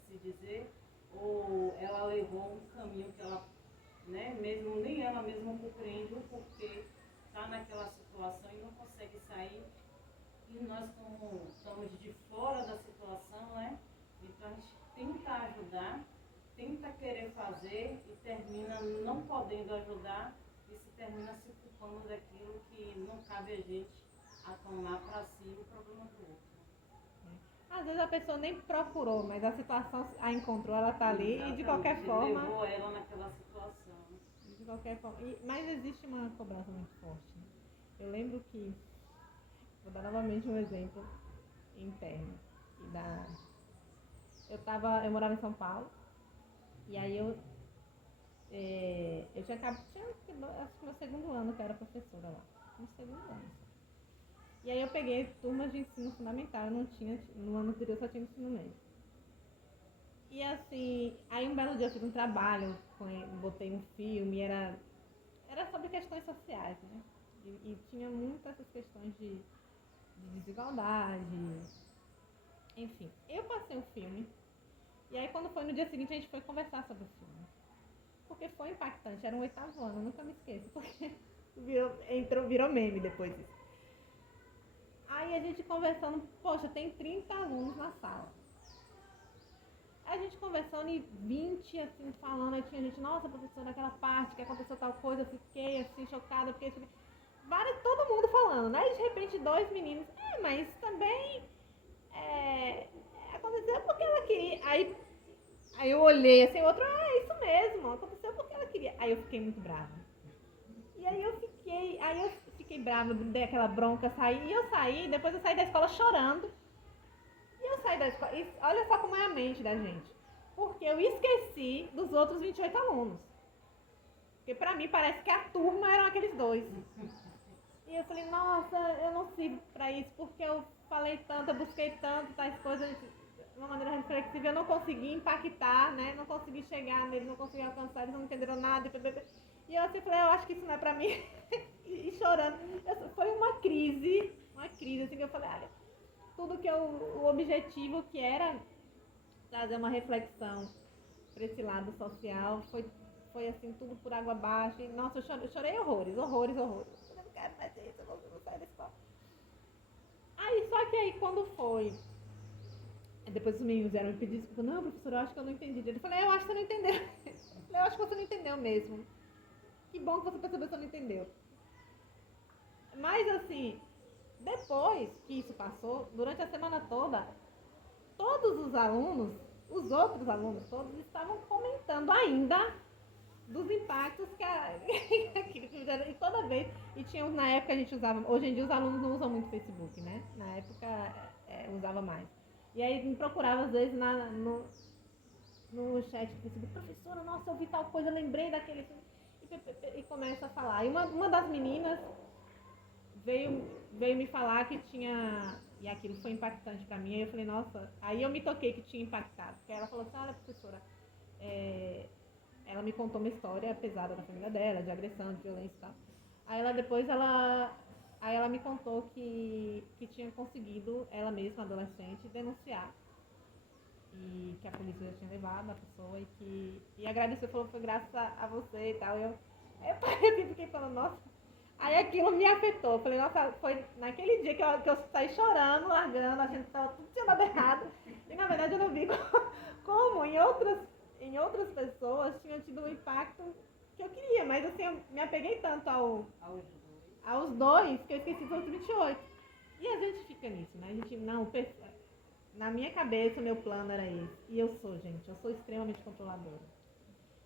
se dizer, ou ela levou um caminho que ela, né, mesmo nem ela mesma compreende o porquê está naquela situação e não consegue sair. E nós, como estamos de fora da situação, né, então a gente tenta ajudar, tenta querer fazer e termina não podendo ajudar e se termina se culpando daquilo que não cabe a gente a tomar para si o problema do outro. Às vezes a pessoa nem procurou, mas a situação a encontrou, ela tá ali e de qualquer Exatamente, forma. levou ela naquela situação. De qualquer forma. Mas existe uma cobrança muito forte. Né? Eu lembro que. Vou dar novamente um exemplo interno. Eu morava em São Paulo. E aí eu tinha acho que meu segundo ano que eu era professora lá. No segundo ano. E aí eu peguei turmas de ensino fundamental, eu não tinha, no ano anterior só tinha ensino médio. E assim, aí um belo dia eu fiz um trabalho, botei um filme, era sobre questões sociais, né? E tinha muito essas questões de desigualdade, enfim. Eu passei o filme, e aí quando foi no dia seguinte a gente foi conversar sobre o filme. Porque foi impactante, era um 8º ano, eu nunca me esqueço, porque virou meme depois disso. Aí a gente conversando, poxa, tem 30 alunos na sala. A gente conversando e 20, assim, falando, aí tinha gente, nossa, professora, aquela parte que aconteceu tal coisa, eu fiquei, assim, chocada, porque todo mundo falando, né? E de repente 2 meninos, mas também aconteceu porque ela queria. Aí eu olhei assim, o outro, é isso mesmo, aconteceu porque ela queria. Aí eu fiquei muito brava. E aí eu fiquei brava, dei aquela bronca, depois eu saí da escola chorando. E eu saí da escola, e olha só como é a mente da gente. Porque eu esqueci dos outros 28 alunos. Porque pra mim parece que a turma eram aqueles 2. E eu falei, nossa, eu não sirvo pra isso, porque eu falei tanto, eu busquei tanto, tais coisas, de uma maneira reflexiva, eu não consegui impactar, né? Não consegui chegar neles, não consegui alcançar, eles não entenderam nada. E eu assim falei, eu acho que isso não é pra mim. e chorando. Foi uma crise, assim, que eu falei, olha, tudo que o objetivo que era trazer uma reflexão para esse lado social foi assim, tudo por água abaixo. E, nossa, eu chorei horrores. Eu não quero mais isso, eu não saio da escola. Aí, só que aí quando foi, depois os meninos vieram me pedir desculpa, não, professora, eu acho que eu não entendi. Eu falei, eu acho que você não entendeu. Eu acho que você não entendeu mesmo. Que bom que você percebeu que você não entendeu. Mas assim, depois que isso passou, durante a semana toda, todos os alunos, os outros alunos todos, estavam comentando ainda dos impactos que aquilo que fizeram. E toda vez, e tinha na época a gente usava, hoje em dia os alunos não usam muito Facebook, né? Na época usava mais. E aí me procurava às vezes no chat do Facebook, professora, nossa, eu vi tal coisa, eu lembrei daquele filme. E começa a falar. E uma das meninas veio me falar que tinha, e aquilo foi impactante pra mim, aí eu falei, nossa, aí eu me toquei que tinha impactado, porque ela falou assim, olha, professora, ela me contou uma história pesada da família dela, de agressão, de violência e tal. Aí ela me contou que tinha conseguido, ela mesma, adolescente, denunciar, e que a polícia já tinha levado a pessoa, e agradeceu, falou, foi graças a você e tal. Eu fiquei falando, nossa. Aí aquilo me afetou. Eu falei, nossa, foi naquele dia que eu saí chorando, largando, achando que estava tudo tinha dado errado. E na verdade eu não vi como em outras pessoas tinham tido um impacto que eu queria. Mas assim, eu me apeguei tanto aos 2, que eu esqueci dos 28. E a gente fica nisso, né? A gente, não, na minha cabeça, o meu plano era esse. E eu sou, gente, eu sou extremamente controladora.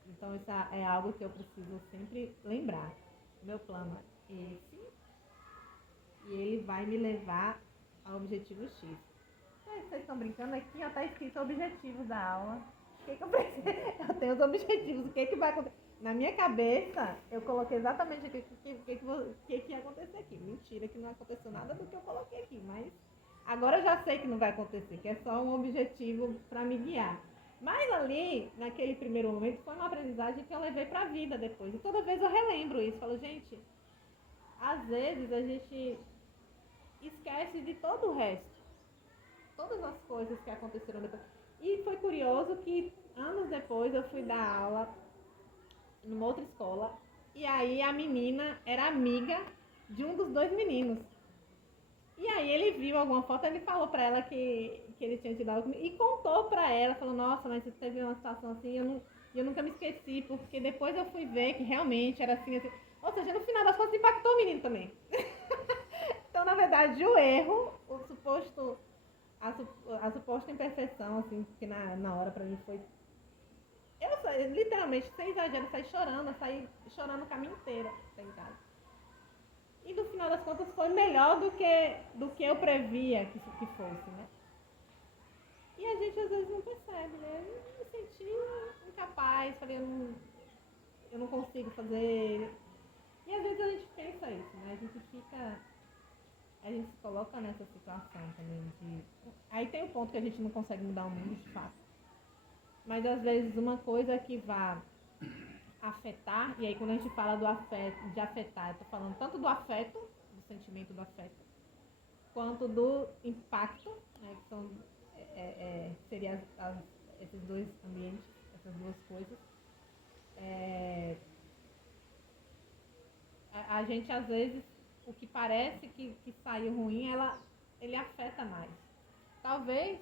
Então, isso é algo que eu preciso sempre lembrar. O meu plano é esse, e ele vai me levar ao objetivo X. Vocês estão brincando aqui, ó, tá escrito objetivos da aula. O que eu preciso? Eu tenho os objetivos, o que vai acontecer? Na minha cabeça, eu coloquei exatamente o que ia acontecer aqui. Mentira, que não aconteceu nada do que eu coloquei aqui, mas agora eu já sei que não vai acontecer, que é só um objetivo para me guiar. Mas ali, naquele primeiro momento, foi uma aprendizagem que eu levei para a vida depois. E toda vez eu relembro isso. Falo, gente, às vezes a gente esquece de todo o resto. Todas as coisas que aconteceram depois. E foi curioso que anos depois eu fui dar aula numa outra escola. E aí a menina era amiga de um dos 2 meninos. E aí ele viu alguma foto, ele falou pra ela que ele tinha tido aula comigo. E contou pra ela, falou, nossa, mas você teve uma situação assim, eu nunca me esqueci, porque depois eu fui ver que realmente era assim. Ou seja, no final das contas impactou o menino também. Então, na verdade, o erro, a suposta imperfeição, assim, que na hora pra mim foi. Eu saí, literalmente, sem exagero, saí chorando o caminho inteiro até em casa. E no final das contas foi melhor do que eu previa que fosse, né? E a gente às vezes não percebe, né? Eu me senti incapaz, falei, eu não consigo fazer. E às vezes a gente pensa isso, né? A gente se coloca nessa situação também de. Aí tem o ponto que a gente não consegue mudar o mundo de fato. Mas às vezes uma coisa que vai afetar, e aí quando a gente fala do afeto, de afetar, eu tô falando tanto do afeto, do sentimento do afeto, quanto do impacto, né, que são, seria esses 2 ambientes, essas 2 coisas. A gente às vezes, o que parece que saiu ruim, ele afeta mais. Talvez,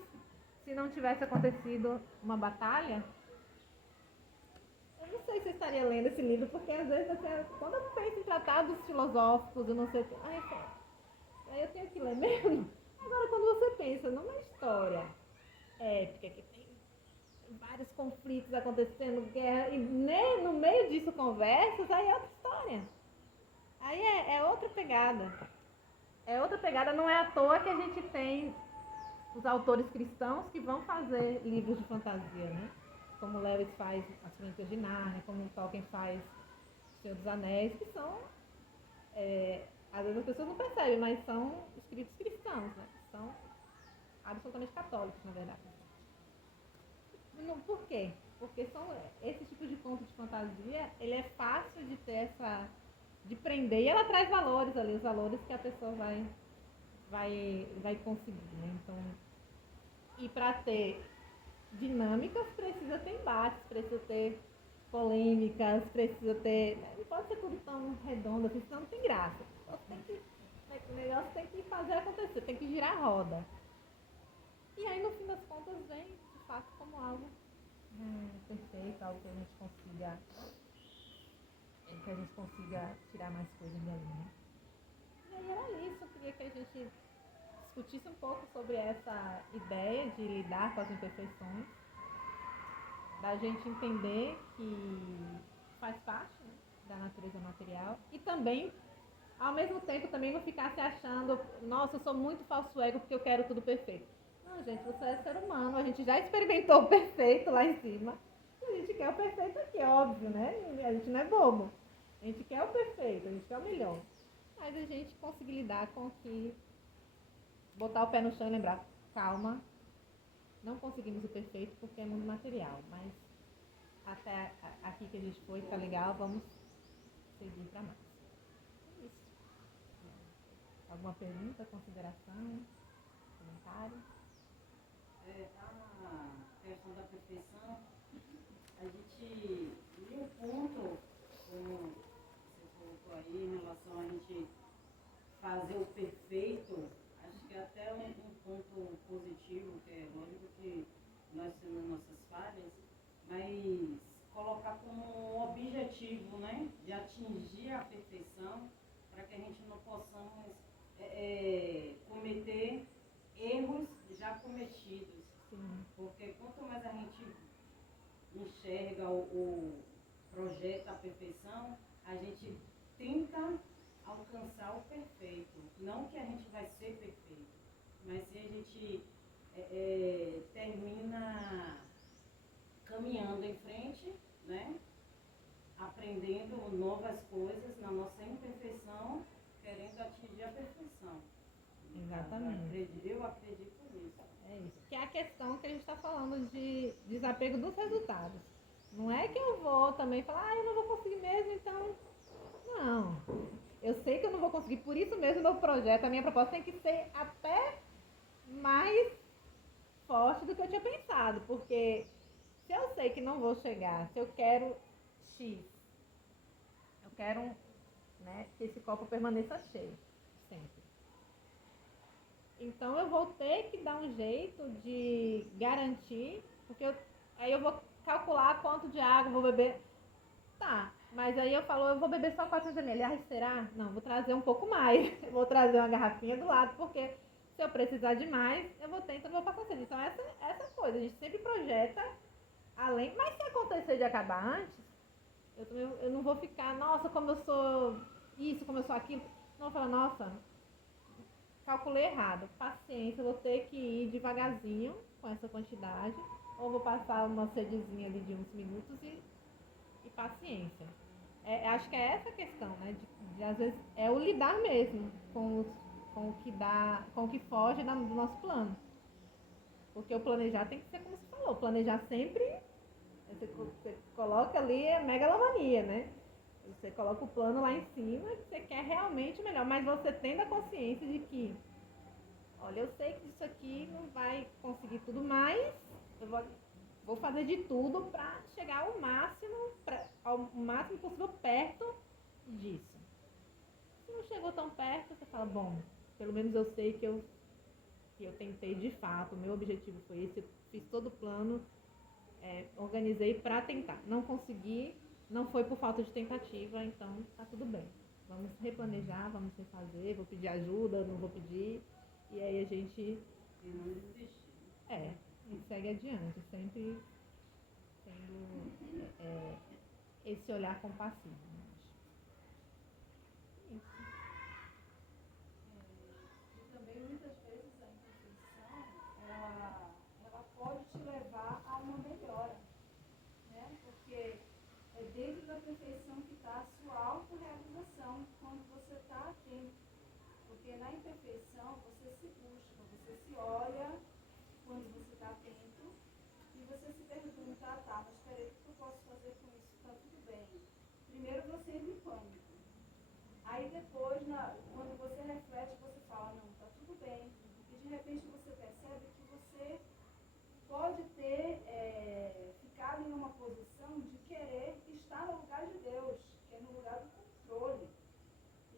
se não tivesse acontecido uma batalha, eu não sei se eu estaria lendo esse livro, porque às vezes, quando eu penso em tratados filosóficos, eu não sei. Aí eu tenho que ler mesmo. Agora, quando você pensa numa história épica, que tem vários conflitos acontecendo, guerra, e no meio disso conversas, aí é outra história. Aí é outra pegada. É outra pegada, não é à toa que a gente tem os autores cristãos que vão fazer livros de fantasia, né? Como Lewis faz As Crônicas de Nárnia, como Tolkien faz O Senhor dos Anéis, que são, às vezes as pessoas não percebem, mas são escritos cristãos, né? São absolutamente católicos, na verdade. Por quê? Porque esse tipo de conto de fantasia, ele é fácil de ter de prender, e ela traz valores ali, os valores que a pessoa vai conseguir, né? Então, e para ter dinâmicas, precisa ter embates, precisa ter polêmicas, precisa ter. Não pode ser tudo tão redondo assim, senão não tem graça. O negócio tem que fazer acontecer, tem que girar a roda. E aí, no fim das contas, vem de fato como algo perfeito, algo que a gente consiga tirar mais coisas dali, né? E aí era isso, eu queria que a gente discutisse um pouco sobre essa ideia de lidar com as imperfeições, da gente entender que faz parte, né, da natureza material, e também, ao mesmo tempo, também não ficar se achando, nossa, eu sou muito falso ego porque eu quero tudo perfeito. Não, gente, você é ser humano, a gente já experimentou o perfeito lá em cima, e a gente quer o perfeito aqui, óbvio, né? A gente não é bobo. A gente quer o perfeito, a gente quer o melhor. Mas a gente conseguir lidar com que botar o pé no chão e lembrar, calma, não conseguimos o perfeito porque é mundo material, mas até aqui que a gente foi, tá legal, vamos seguir para mais. É isso. Alguma pergunta, consideração, comentário? A questão da perfeição, a gente viu um ponto, como você colocou aí, em relação a gente fazer o perfeito. Acho que é até um ponto positivo, que é lógico que nós temos nossas falhas, mas colocar como um objetivo, né, de atingir a perfeição, para que a gente não possamos cometer erros já cometidos. Sim. Porque quanto mais a gente enxerga o projeto, a perfeição, a gente tenta alcançar o perfeito. Não que a gente vai ser perfeito, mas se a gente termina caminhando em frente, né? Aprendendo novas coisas na nossa imperfeição, querendo atingir a perfeição. Exatamente. Eu acredito nisso. É isso. Que é a questão que a gente está falando de desapego dos resultados. Não é que eu vou também falar, eu não vou conseguir mesmo, então. Não. Eu sei que eu não vou conseguir, por isso mesmo o meu projeto, a minha proposta tem que ser até mais forte do que eu tinha pensado. Porque se eu sei que não vou chegar, se eu quero X, eu quero, né, que esse copo permaneça cheio, sempre. Então eu vou ter que dar um jeito de garantir, porque aí eu vou calcular quanto de água eu vou beber. Tá, mas aí eu falo, eu vou beber só 400 ml. Ai, será? Não, vou trazer um pouco mais. Vou trazer uma garrafinha do lado, porque se eu precisar de mais, eu vou ter, então eu vou passar sede. Então essa coisa, a gente sempre projeta além. Mas se acontecer de acabar antes, eu não vou ficar, nossa, como eu sou isso, como eu sou aquilo. Não, eu vou falar, nossa, calculei errado. Paciência, eu vou ter que ir devagarzinho com essa quantidade. Ou vou passar uma sedezinha ali de uns minutos e paciência. Acho que é essa a questão, né? De às vezes é o lidar mesmo com o que dá, com o que foge do nosso plano. Porque o planejar tem que ser como você falou, planejar sempre, você coloca ali a megalomania, né? Você coloca o plano lá em cima, que você quer realmente o melhor, mas você tendo a consciência de que, olha, eu sei que isso aqui não vai conseguir tudo, mas eu vou fazer de tudo para chegar ao máximo possível perto disso. Se não chegou tão perto, você fala, bom, pelo menos eu sei que eu tentei de fato, o meu objetivo foi esse, eu fiz todo o plano, organizei para tentar. Não consegui, não foi por falta de tentativa, então tá tudo bem. Vamos replanejar, vamos refazer, vou pedir ajuda, não vou pedir, e aí a gente E não desistir. e segue adiante, sempre tendo esse olhar compassivo. Isso. E também muitas vezes a imperfeição ela pode te levar a uma melhora, né? Porque é dentro da perfeição que está a sua autorrealização, quando você está atento. Porque na imperfeição você se busca, você se olha quando você está atento e você se pergunta, tá, mas peraí, o que eu posso fazer com isso? Está tudo bem. Primeiro você entra em pânico. Aí depois, quando você reflete, você fala, não, está tudo bem. E de repente você percebe que você pode ter ficado em uma posição de querer estar no lugar de Deus, que é no lugar do controle.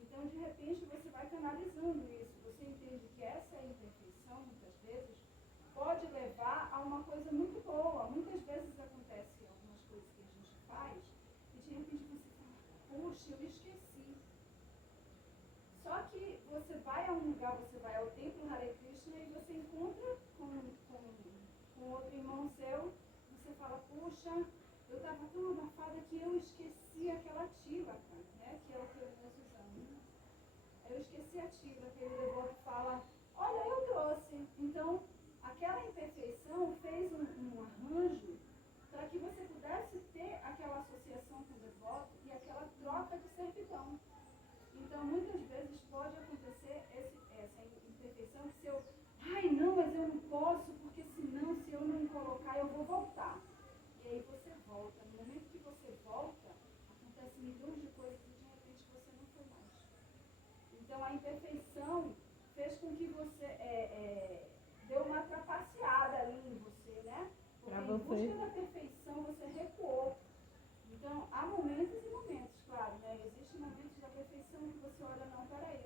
Então, de repente, você vai canalizando isso. Você entende que essa imperfeição, muitas vezes, pode levar a uma coisa muito boa. Muitas vezes acontecem algumas coisas que a gente faz e, de repente, você fala, puxa, eu esqueci. Só que você vai a um lugar, você vai ao templo Hare Krishna e você encontra com outro irmão seu, você fala, puxa, eu estava tão abafada que eu esqueci aquela tílaca, né? Que é o que nós usamos. Eu esqueci a tílaca, aquele devoto fala, olha, eu trouxe. Então, aquela imperfeição fez um arranjo para que você pudesse ter aquela associação com o devoto e aquela troca de servidão. Então, muitas vezes pode acontecer essa imperfeição que se eu, ai não, mas eu não posso, porque senão, se eu não colocar, eu vou voltar. E aí você volta. No momento que você volta, acontece milhões de coisas e de repente você não foi mais. Então, a imperfeição fez com que você deu uma trapaceada ali em você, né? Porque em busca da perfeição você recuou. Então, há momentos e momentos, claro, né? Existem momentos da perfeição que você olha, não, peraí,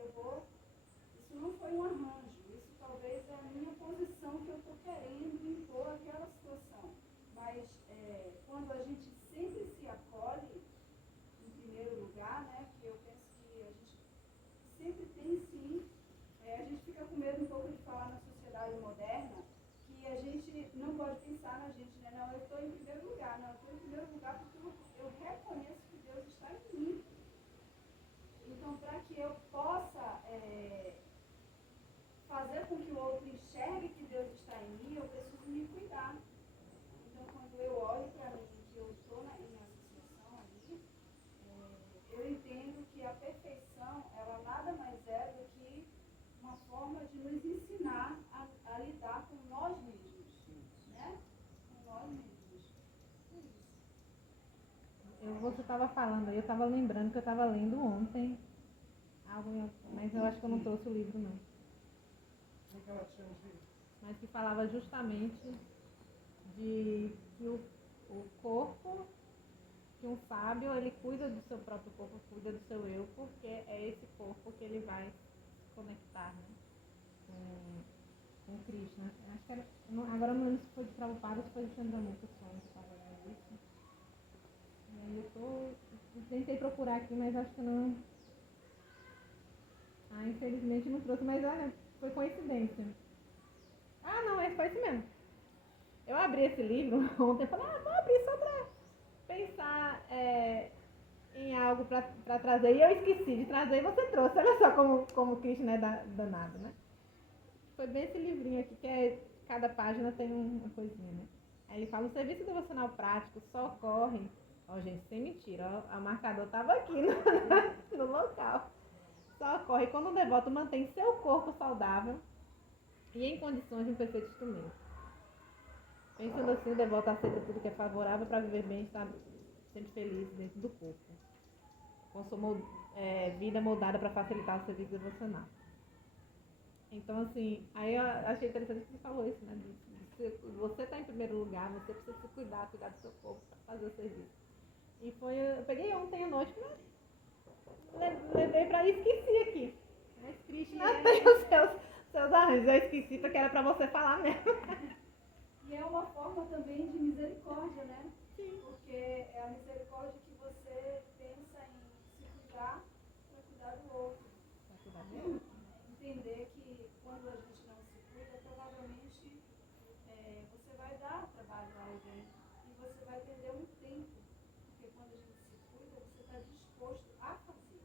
isso não foi um arranjo, isso talvez é a minha posição que eu estou querendo impor aquela situação. Mas quando a gente sempre se acolhe, em primeiro lugar, né? Que eu penso que a gente Você estava falando aí, eu estava lembrando que eu estava lendo ontem algo, mas eu acho que eu não trouxe o livro não. O que ela tinha nos livros? Mas que falava justamente de que o corpo, que um sábio, ele cuida do seu próprio corpo, cuida do seu eu, porque é esse corpo que ele vai se conectar, né, com Krishna. Acho que era, agora eu não lembro se foi de Prabhupada ou se foi de Chandramukha Swami que estava lendo isso. E aí eu tentei procurar aqui, mas acho que não. Ah, infelizmente não trouxe, mas olha, foi coincidência. Ah, não, esse foi esse mesmo. Eu abri esse livro ontem e falei, vou abrir só pra pensar em algo pra trazer. E eu esqueci de trazer e você trouxe. Olha só como o Krishna é danado, né? Foi bem esse livrinho aqui, que cada página tem uma coisinha, né? Aí ele fala, o serviço devocional prático só ocorre... Ó, gente, sem mentira, ó, o marcador tava aqui no local. Só ocorre quando o devoto mantém seu corpo saudável e em condições de um perfeito instrumento. Pensando assim, o devoto aceita tudo que é favorável para viver bem e estar sempre feliz dentro do corpo. Com sua vida moldada para facilitar o serviço devocional. Então, assim, aí eu achei interessante que você falou isso, né? Você está em primeiro lugar, você precisa se cuidar do seu corpo para fazer o serviço. E eu peguei ontem à noite, mas levei pra esqueci aqui. Mas Krishna tem os seus arranjos. Eu esqueci porque era pra você falar mesmo. E é uma forma também de misericórdia, né? Sim. Porque é a misericórdia que você pensa em se cuidar para cuidar do outro. Pra cuidar dele? Entender que quando a gente não se cuida, provavelmente você vai dar trabalho a alguém e você vai perder um tempo. Porque quando a gente se cuida, você está disposto a fazer.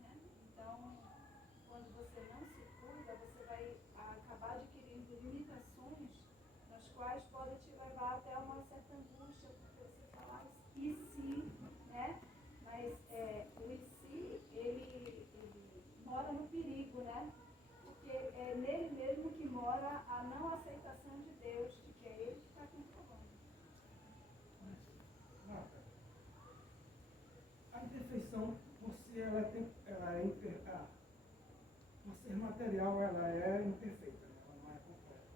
Né? Então, quando você não se cuida, você vai acabar adquirindo limitações nas quais podem te levar até uma certa angústia, porque você fala, e se, né? Mas o e se, ele mora no perigo, né? Porque é nele mesmo que mora a não aceitação de Deus, de que é ele que está controlando. A imperfeição, por si, ela é imperfeita. Por ser material, ela é imperfeita, né? Ela não é completa.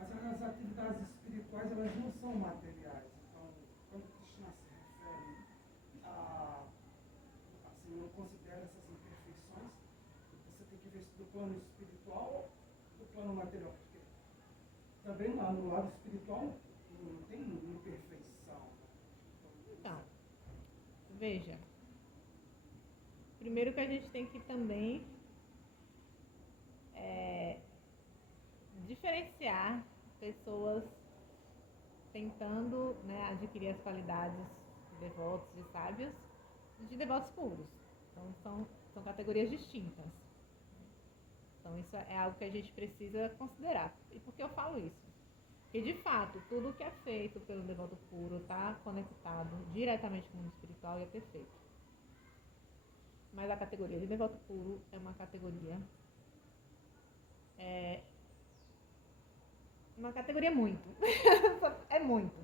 As atividades mas as atividades espirituais, elas não são materiais. Então, quando Krishna se refere assim, não considera essas imperfeições, você tem que ver isso do plano espiritual ou do plano material. Porque também lá no lado espiritual não tem imperfeição. Então, veja. Primeiro que a gente tem que também diferenciar pessoas tentando, né, adquirir as qualidades de devotos, de sábios, de devotos puros. Então, são categorias distintas. Então, isso é algo que a gente precisa considerar. E por que eu falo isso? Porque, de fato, tudo que é feito pelo devoto puro está conectado diretamente com o mundo espiritual e é perfeito. Mas a categoria de devoto puro é uma categoria... uma categoria muito. É muito.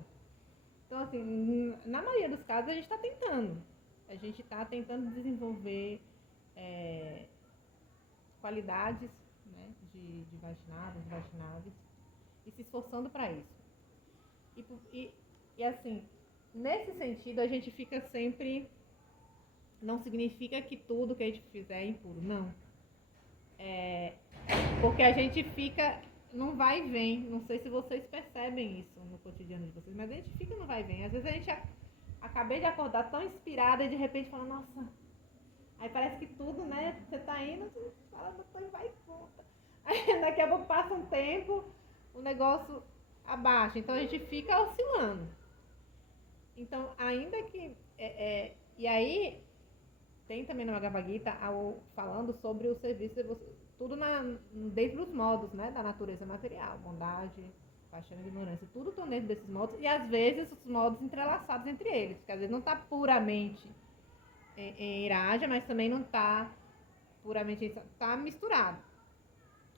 Então, assim, na maioria dos casos, a gente está tentando. A gente está tentando desenvolver qualidades, né, de Vaishnavas, e se esforçando para isso. E, assim, nesse sentido, a gente fica sempre... Não significa que tudo que a gente fizer é impuro, não. Porque a gente fica no vai e vem. Não sei se vocês percebem isso no cotidiano de vocês, mas a gente fica no vai e vem. Às vezes a gente acabei de acordar tão inspirada e de repente fala, nossa... Aí parece que tudo, né? Você tá indo, você fala, depois vai e volta. Aí daqui a pouco passa um tempo, o negócio abaixa. Então a gente fica oscilando. Então, ainda que... e aí... Tem também na Bhagavad Gita falando sobre o serviço, tudo dentro dos modos, né, da natureza material, bondade, paixão e ignorância, tudo estão dentro desses modos, e às vezes os modos entrelaçados entre eles, porque às vezes não está puramente em Iraja, mas também não está puramente, está misturado.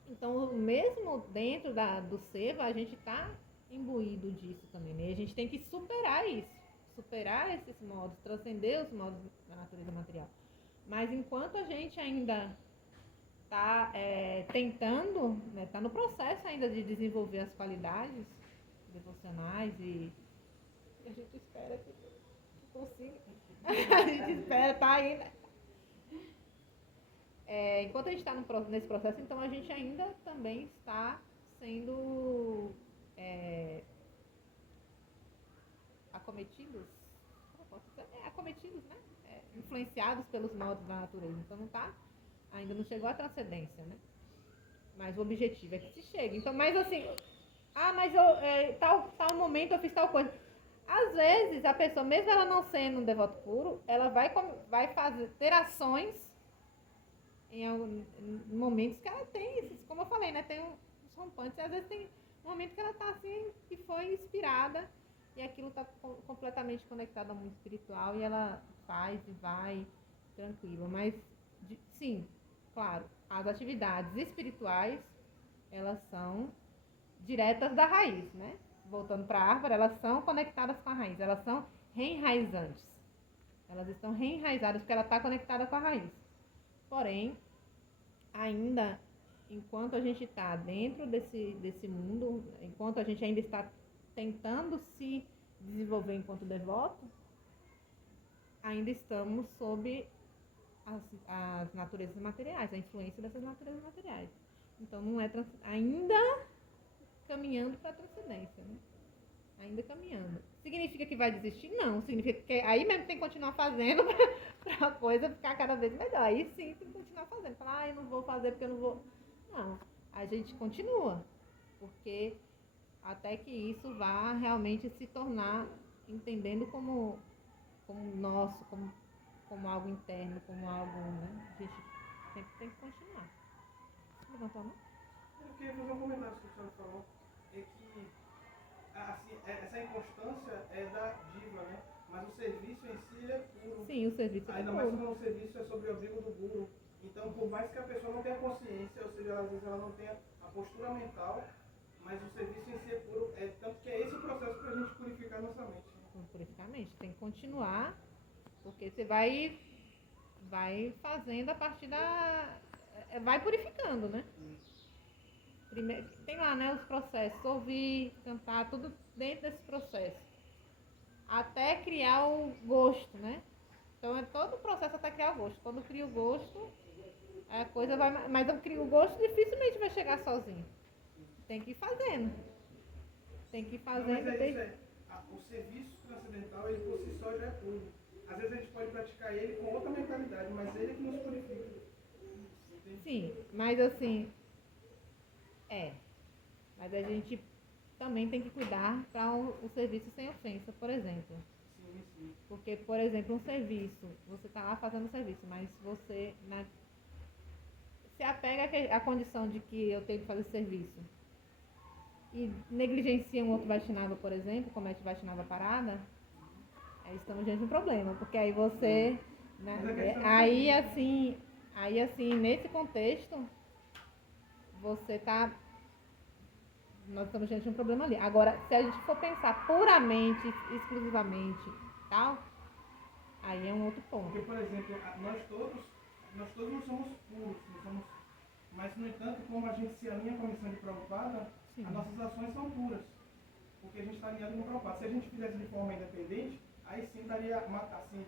Então, mesmo dentro do Seva, a gente está imbuído disso também, né? E a gente tem que superar isso, superar esses modos, transcender os modos da natureza material. Mas enquanto a gente ainda está tentando, né, está no processo ainda de desenvolver as qualidades devocionais e a gente espera que consiga. A gente espera, tá ainda. Enquanto a gente está nesse processo, então a gente ainda também está sendo acometidos, como eu posso dizer? Acometidos, né? Influenciados pelos modos da natureza. Então não tá, ainda não chegou à transcendência, né? Mas o objetivo é que se chegue. Então, mas assim, mas tal momento eu fiz tal coisa. Às vezes a pessoa, mesmo ela não sendo um devoto puro, ela vai ter ações em momentos que ela tem esses, como eu falei, né? Tem uns rompantes, e às vezes tem um momento que ela tá assim, que foi inspirada e aquilo tá completamente conectado ao mundo espiritual e ela faz e vai tranquilo. Mas, sim, claro, as atividades espirituais, elas são diretas da raiz, né? Voltando para a árvore, elas são conectadas com a raiz, elas são reenraizantes. Elas estão reenraizadas porque ela está conectada com a raiz. Porém, ainda, enquanto a gente está dentro desse mundo, enquanto a gente ainda está tentando se desenvolver enquanto devoto, ainda estamos sob as naturezas materiais, a influência dessas naturezas materiais. Então, não é ainda caminhando para a transcendência, né? Ainda caminhando. Significa que vai desistir? Não. Significa que aí mesmo tem que continuar fazendo para a coisa ficar cada vez melhor. Aí sim tem que continuar fazendo. Falar, eu não vou fazer porque eu não vou. Não. A gente continua. Porque até que isso vá realmente se tornar, entendendo como nosso, como algo interno, como algo, né? A gente sempre tem que continuar. Levantou a mão? Eu queria fazer um comentário que o senhor falou, é que assim, essa inconstância é da diva, né? Mas o serviço em si é puro. Sim, o serviço é ainda puro. mais quando o serviço é sobre o abrigo do guru. Então, por mais que a pessoa não tenha consciência, ou seja, às vezes ela não tenha a postura mental, mas o serviço em si é puro. Tanto que é esse o processo para a gente purificar nossa mente. Né? Purificar a mente. Tem que continuar, porque você vai fazendo a partir vai purificando, né? Primeiro, tem lá, né, os processos, ouvir, cantar, tudo dentro desse processo. Até criar o gosto, né? Então é todo o processo até criar o gosto. Quando cria o gosto, a coisa vai. Mas eu crio o gosto, dificilmente vai chegar sozinho. Tem que ir fazendo. Tem que ir fazendo. O serviço transcendental, ele por si só já é puro. Às vezes a gente pode praticar ele com outra mentalidade, mas ele é que nos purifica. Entende? Sim, mas assim. Mas a gente também tem que cuidar para o serviço sem ofensa, por exemplo. Sim. Porque, por exemplo, um serviço, você está lá fazendo o serviço, mas você se apega à condição de que eu tenho que fazer serviço e negligencia um outro Vaishnava, por exemplo, comete Vaishnava parada, aí estamos diante de um problema, porque aí você, né, aí assim, nesse contexto, nós estamos diante de um problema ali. Agora, se a gente for pensar puramente, exclusivamente, tal, aí é um outro ponto. Porque, por exemplo, nós todos não somos puros, mas, no entanto, como a gente se alinha com a missão de Prabhupada, as nossas ações são puras, porque a gente está alinhado com o Prabhupada. Se a gente fizesse de forma independente, aí sim estaria assim,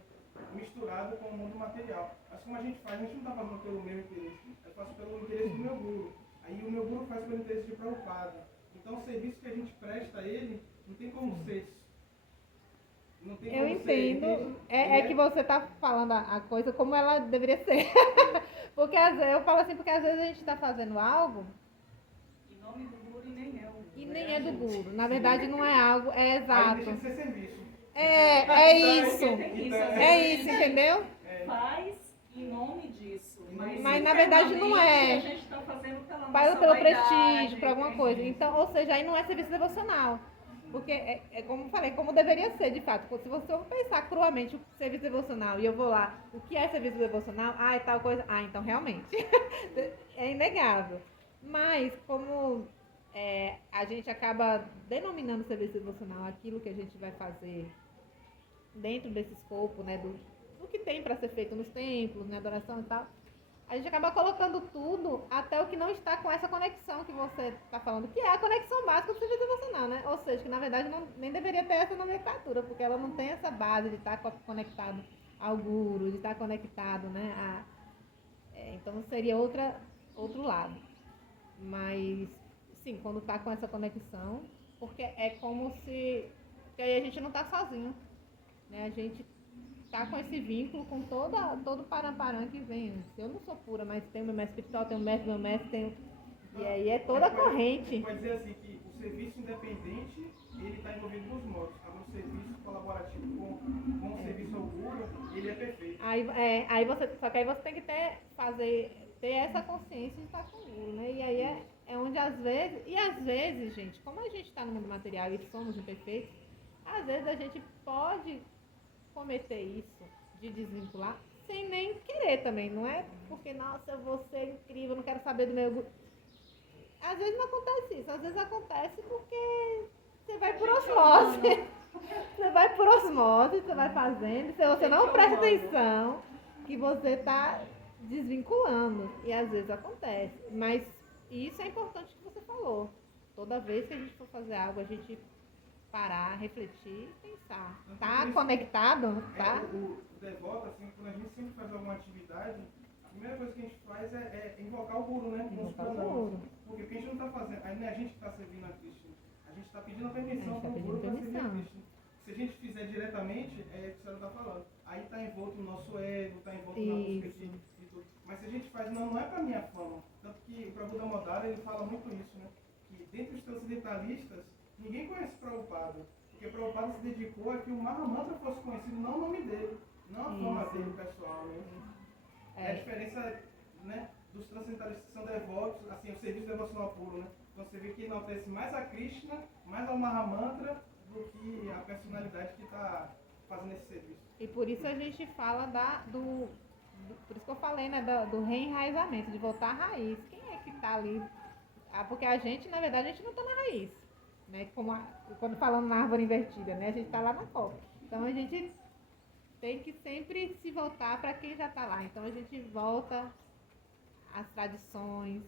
misturado com o mundo material. Mas como a gente não está fazendo pelo meu interesse, eu faço pelo interesse do meu guru. Aí o meu guru faz pelo interesse de Prabhupada. Então o serviço que a gente presta a ele não tem como ser. Não tem como eu entendo. É que você está falando a coisa como ela deveria ser. Porque às vezes, eu falo assim, porque às vezes a gente está fazendo algo. Em nome do guru e nem é o guru. E nem é do guru. Na verdade não é algo, é exato. Aí deixa de ser serviço. É isso. É isso, entendeu? Faz em nome disso. Mas na verdade não é. A gente está fazendo pela Faz nossa pelo vaidade, prestígio, por alguma coisa. Então, ou seja, aí não é serviço devocional. Porque é como eu falei, como deveria ser, de fato. Se você for pensar cruamente o serviço devocional e eu vou lá, o que é serviço devocional? É tal coisa. Então realmente. É inegável. Mas como a gente acaba denominando o serviço devocional aquilo que a gente vai fazer dentro desse escopo, né, do que tem para ser feito nos templos, na adoração e tal. A gente acaba colocando tudo até o que não está com essa conexão que você está falando, que é a conexão básica do serviço devocional, né? Ou seja, que na verdade nem deveria ter essa nomenclatura, porque ela não tem essa base de estar conectado ao guru, de estar conectado, né? Então seria outro lado. Mas, sim, quando está com essa conexão, porque é como se... Porque aí a gente não está sozinho, né? A gente tá com esse vínculo com todo o paramparã que vem antes. Eu não sou pura, mas tenho meu mestre espiritual, tenho meu mestre, tenho... E aí é toda a corrente. Pode dizer assim, que o serviço independente, ele está envolvido nos modos. Agora o serviço colaborativo com o serviço ao guru, ele é perfeito. Só que aí você tem que ter essa consciência de estar com o guru, né? E aí é onde às vezes, gente, como a gente está no mundo material e somos imperfeitos, às vezes a gente pode cometer isso de desvincular sem nem querer também, não é porque, nossa, eu vou ser incrível, eu não quero saber do meu... Às vezes não acontece isso, às vezes acontece porque você vai por osmose. Você vai por osmose, você vai fazendo, se você não presta atenção, que você está desvinculando, e às vezes acontece, mas isso é importante que você falou. Toda vez que a gente for fazer algo, a gente parar, refletir e pensar. Tá conectado? Tá? O devoto, assim, quando a gente sempre faz alguma atividade, a primeira coisa que a gente faz é invocar o guru, né? Invocar o guru. Porque o que a gente não está fazendo, aí não é a gente que está servindo a Krishna, a gente está pedindo a permissão tá para o pedindo guru para servir a permissão. Krishna. Se a gente fizer diretamente, é o que a senhora está falando. Aí está envolto o nosso ego, está envolto na busca de tudo. Mas se a gente faz, não é para minha fama. Tanto que o Prabhupada Modara, ele fala muito isso, né? Que dentre os transcendentalistas, ninguém conhece Prabhupada. Porque Prabhupada se dedicou a que o Mahamantra fosse conhecido, não o nome dele, não a fama dele pessoal. Né? É a diferença, né, dos transcendentalistas que são devotos, assim, o serviço devocional puro, né? Então você vê que enaltece mais a Krishna, mais ao Mahamantra, do que a personalidade que está fazendo esse serviço. E por isso a gente fala por isso que eu falei, né, do reenraizamento, de voltar à raiz. Quem é que está ali? Porque a gente, na verdade, a gente não está na raiz. Né? Quando falando na árvore invertida, né? A gente está lá na copa. Então a gente tem que sempre se voltar para quem já está lá. Então a gente volta às tradições,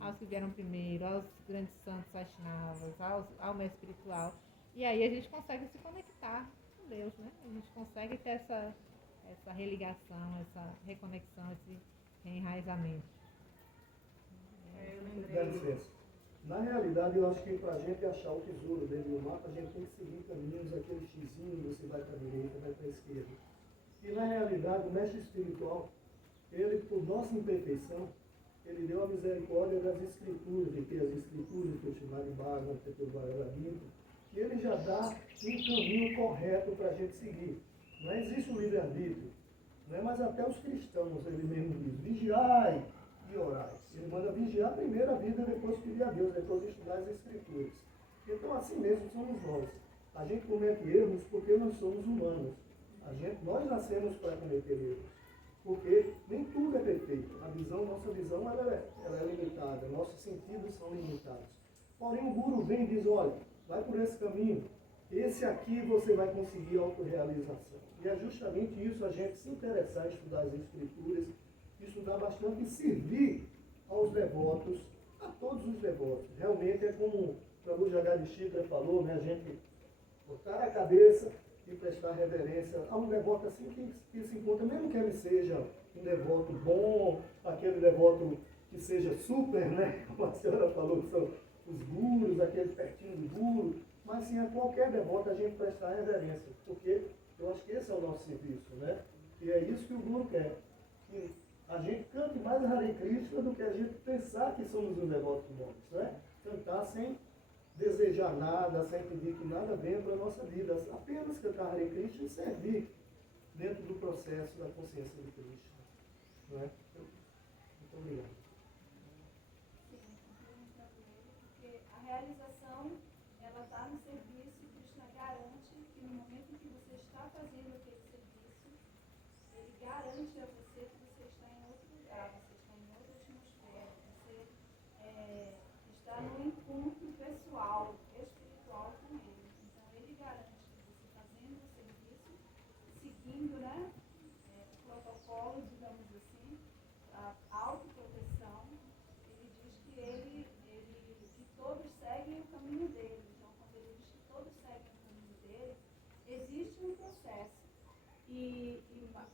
aos que vieram primeiro, aos grandes santos Vaishnavas, ao meio espiritual. E aí a gente consegue se conectar com Deus, né? A gente consegue ter essa religação, essa reconexão, esse reenraizamento. Eu Dá lembrei. licença. Na realidade, eu acho que para a gente achar o tesouro dentro do mapa, a gente tem que seguir caminhos, aquele xizinho, você vai para a direita, vai para a esquerda. E na realidade, o mestre espiritual, ele, por nossa imperfeição, ele deu a misericórdia das escrituras, de ter as escrituras, que eu chamava de Bhagavad, que eu e ele já dá um caminho correto para a gente seguir. Não existe o livre-arbítrio, né? Mas até os cristãos, ele mesmo diz, vigiai e orai. Ele manda vigiar primeiro a vida, depois pedir a Deus, depois estudar as escrituras. Então assim mesmo somos nós. A gente comete erros porque nós somos humanos. Nós nascemos para cometer erros. Porque nem tudo é perfeito. Nossa visão ela é limitada, nossos sentidos são limitados. Porém o Guru vem e diz, olha, vai por esse caminho. Esse aqui você vai conseguir autorrealização. E é justamente isso, a gente se interessar em estudar as escrituras, estudar bastante e servir aos devotos, a todos os devotos. Realmente é como o Prabhu Jagadishikra falou, né? A gente botar a cabeça e prestar reverência a um devoto assim que se encontra, mesmo que ele seja um devoto bom, aquele devoto que seja super, né? Como a senhora falou, que são os gurus, aqueles pertinho do guru, mas sim a qualquer devoto a gente prestar reverência, porque eu acho que esse é o nosso serviço, né? E é isso que o guru quer, que a gente cante mais Hare Krishna do que a gente pensar que somos um devoto bons, né? Cantar sem desejar nada, sem pedir que nada venha para a nossa vida, apenas cantar Hare Krishna e servir dentro do processo da consciência de Krishna, né? Muito obrigado. Porque a realização, ela está no serviço, Krishna garante que no momento em que você está fazendo aquele serviço, ele garante a você que você está em outro lugar, você está em outra atmosfera, você está no encontro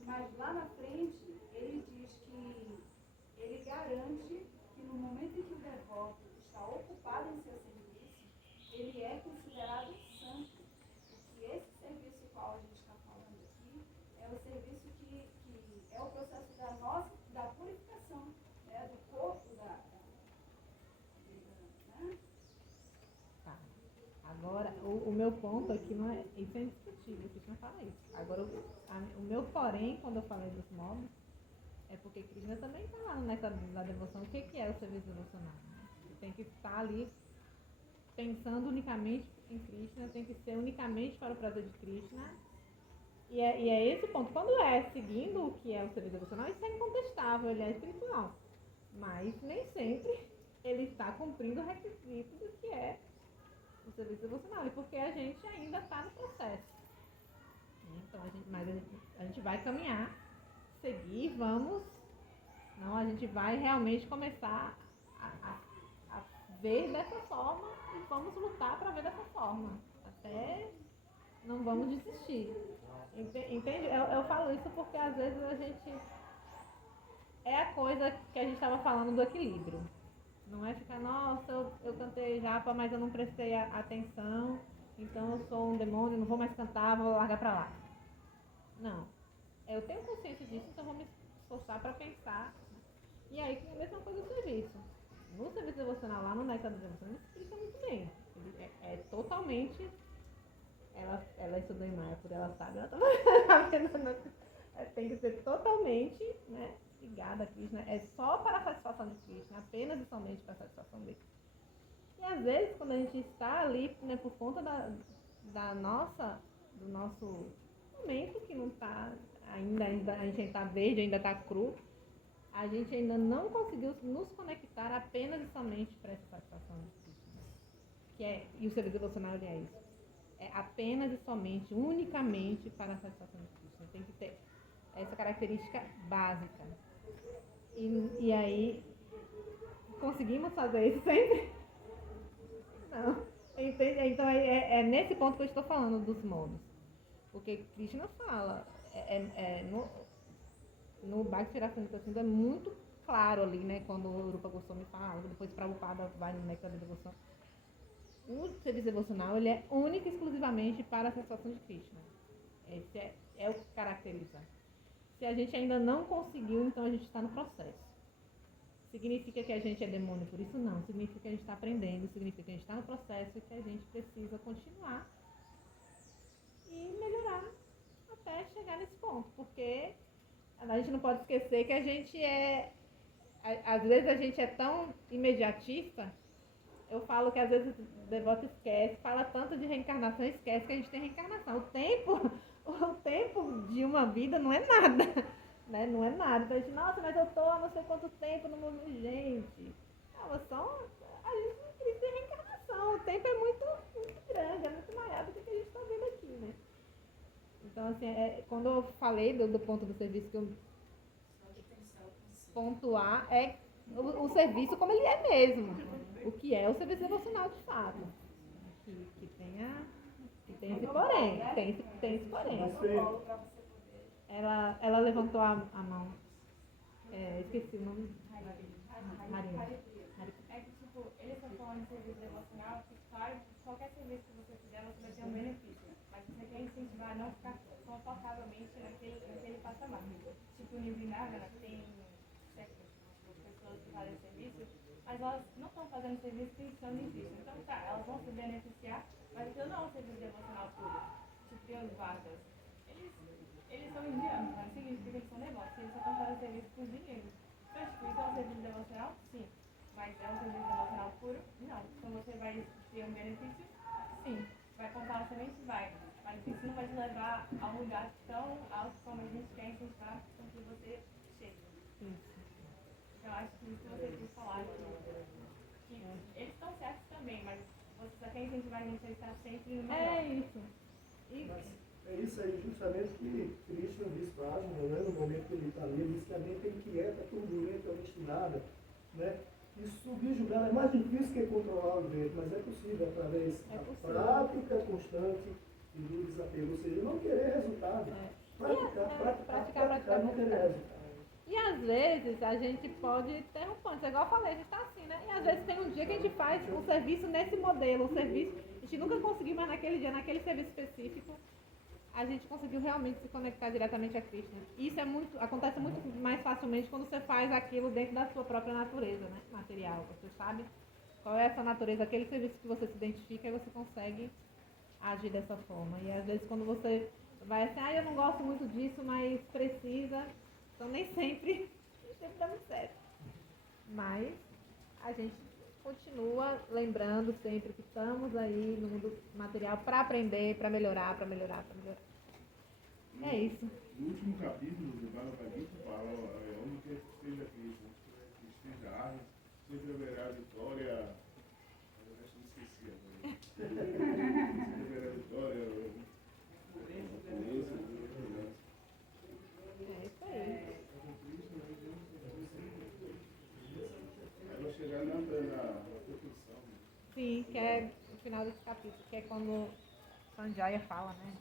Mas lá na frente, ele diz que ele garante que no momento em que o devoto está ocupado em seu serviço, ele é considerado santo. Porque esse serviço qual a gente está falando aqui é o serviço que é o processo da purificação, né, do corpo né? Tá. Agora, o meu ponto aqui não é. Isso é indiscutível, Krishna fala isso. Agora, o meu porém, quando eu falei dos modos, é porque Krishna também está lá nessa da devoção. O que é o serviço devocional? Você tem que estar ali pensando unicamente em Krishna, tem que ser unicamente para o prazer de Krishna. E é esse o ponto. Quando é seguindo o que é o serviço devocional, isso é incontestável, ele é espiritual. Mas nem sempre ele está cumprindo o requisito do que é o serviço devocional. E porque a gente ainda está no processo. Então, a gente vai caminhar, seguir, vamos. Não, a gente vai realmente começar a ver dessa forma e vamos lutar para ver dessa forma. Até não vamos desistir. Entende? Eu falo isso porque às vezes a gente. É a coisa que a gente estava falando do equilíbrio. Não é ficar, nossa, eu cantei japa, mas eu não prestei atenção, então eu sou um demônio, não vou mais cantar, vou largar pra lá. Não. Eu tenho consciência disso, então eu vou me esforçar para pensar. E aí, é a mesma coisa do serviço. No serviço devocional, lá no Néctar da Devoção, ele explica muito bem. Ele é totalmente. Ela estudou em Maia, por ela sabe, ela tem que ser totalmente, né, ligada a Krishna. É só para a satisfação de Krishna, apenas e somente para a satisfação dele. E às vezes, quando a gente está ali, né, por conta do nosso momento, que não está ainda, a gente ainda está verde, ainda está cru, a gente ainda não conseguiu nos conectar apenas e somente para essa satisfação de Krishna. E o serviço devocional é isso. É apenas e somente, unicamente para a satisfação de Krishna. Tem que ter essa característica básica. E aí, conseguimos fazer isso sempre? Não. Entende? Então é nesse ponto que eu estou falando dos modos. Porque Krishna fala, no Bhakti Rasamrita Sindhu é muito claro ali, né? Quando o Rupa Goswami fala, depois Prabhupada vai no Néctar da Devoção. O serviço devocional ele é único e exclusivamente para a satisfação de Krishna. Esse é o que caracteriza. Se a gente ainda não conseguiu, então a gente está no processo. Significa que a gente é demônio por isso? Não. Significa que a gente está aprendendo, significa que a gente está no processo e que a gente precisa continuar e melhorar até chegar nesse ponto. Porque a gente não pode esquecer que a gente às vezes a gente é tão imediatista. Eu falo que às vezes o devoto esquece, fala tanto de reencarnação, esquece que a gente tem reencarnação. O tempo de uma vida não é nada, né? Não é nada. Então a gente, nossa, mas eu tô há não sei quanto tempo no mundo, gente. Não, a gente não precisa de reencarnação. O tempo é muito, muito grande, é muito maior do que a gente está vendo aqui, né? Então, assim, quando eu falei do ponto do serviço que eu pontuar, é o serviço como ele é mesmo. O que é o serviço devocional de fato. Que tem esse porém. Tem esse porém. Ela levantou a mão. Esqueci o nome. Marina. É que, tipo, eles estão falando de serviço devocional, que, claro, qualquer serviço que você fizer, você vai ter um benefício. Mas você quer incentivar a não ficar confortavelmente naquele patamar. Tipo, o Nirvinagana tem certas pessoas que fazem serviço, mas elas não estão fazendo serviço pensando em Cristo. Então, tá, elas vão se beneficiar, mas aquilo não é um serviço devocional puro. Tipo, tem os vagas. Eles são indianos, mas significa que eles são negócios. Eles só estão fazendo serviço por dinheiro. Então, tipo, isso é um serviço devocional? Sim. Mas é um serviço devocional puro? Não. Então você vai ter um benefício? Sim. Vai comprar a semente? Vai. Mas isso não vai te levar a um lugar tão alto como a gente quer incentivar com que você chegue. Então, acho que isso que você quis falar, que eles estão certos também, mas você só quer incentivar a gente a estar sempre no melhor. É isso. É isso aí, justamente que Krishna diz para Arjuna, né, no momento que ele está ali, ele diz que a mente é inquieta, turbulenta, obstinada, né? E subjugar é mais difícil que controlar o vento, mas é possível através da prática constante e do desapego, ou seja, não querer resultado, praticar Teresa. E às vezes a gente pode ter um ponto, igual eu falei, a gente tá assim, né? E às vezes tem um dia que a gente faz um serviço nesse modelo, um serviço, a gente nunca conseguiu, mas naquele dia, naquele serviço específico, a gente conseguiu realmente se conectar diretamente a Krishna. Isso acontece muito mais facilmente quando você faz aquilo dentro da sua própria natureza, né? Material. Você sabe qual é essa natureza, aquele serviço que você se identifica e você consegue agir dessa forma. E às vezes quando você vai assim, eu não gosto muito disso, mas precisa, então nem sempre dá muito certo. Mas a gente continua lembrando sempre que estamos aí no mundo material para aprender, para melhorar, para melhorar, para melhorar. É isso. No último capítulo do Bhagavad Gita fala, onde quer que esteja Cristo, onde quer que esteja a árvore, sempre haverá vitória. Eu acho que esqueci agora. Sempre haverá vitória. É isso aí. Ela chegar na perfeição. Sim, que é o final desse capítulo, que é quando Sanjaya fala, né?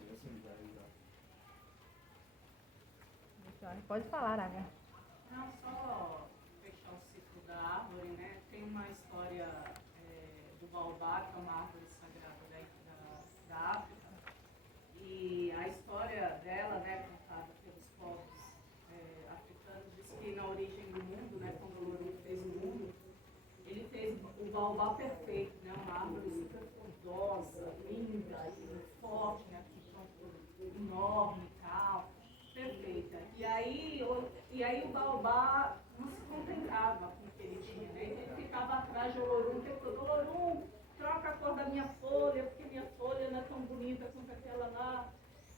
Pode falar, Aga. Não, só fechar o ciclo da árvore, né? Tem uma história do baobá, que é uma árvore sagrada da África. E a história dela, né, contada pelos povos africanos, diz que na origem do mundo, né, quando o Loru fez o mundo, ele fez o baobá perfeito, né? Uma árvore super frondosa, linda e forte, né? Com um tronco enorme e tal. Perfeita. E aí o baobá não se contentava com o que ele tinha, né? Ele ficava atrás de Olorum, o tempo todo, Olorum, troca a cor da minha folha, porque minha folha não é tão bonita quanto aquela lá.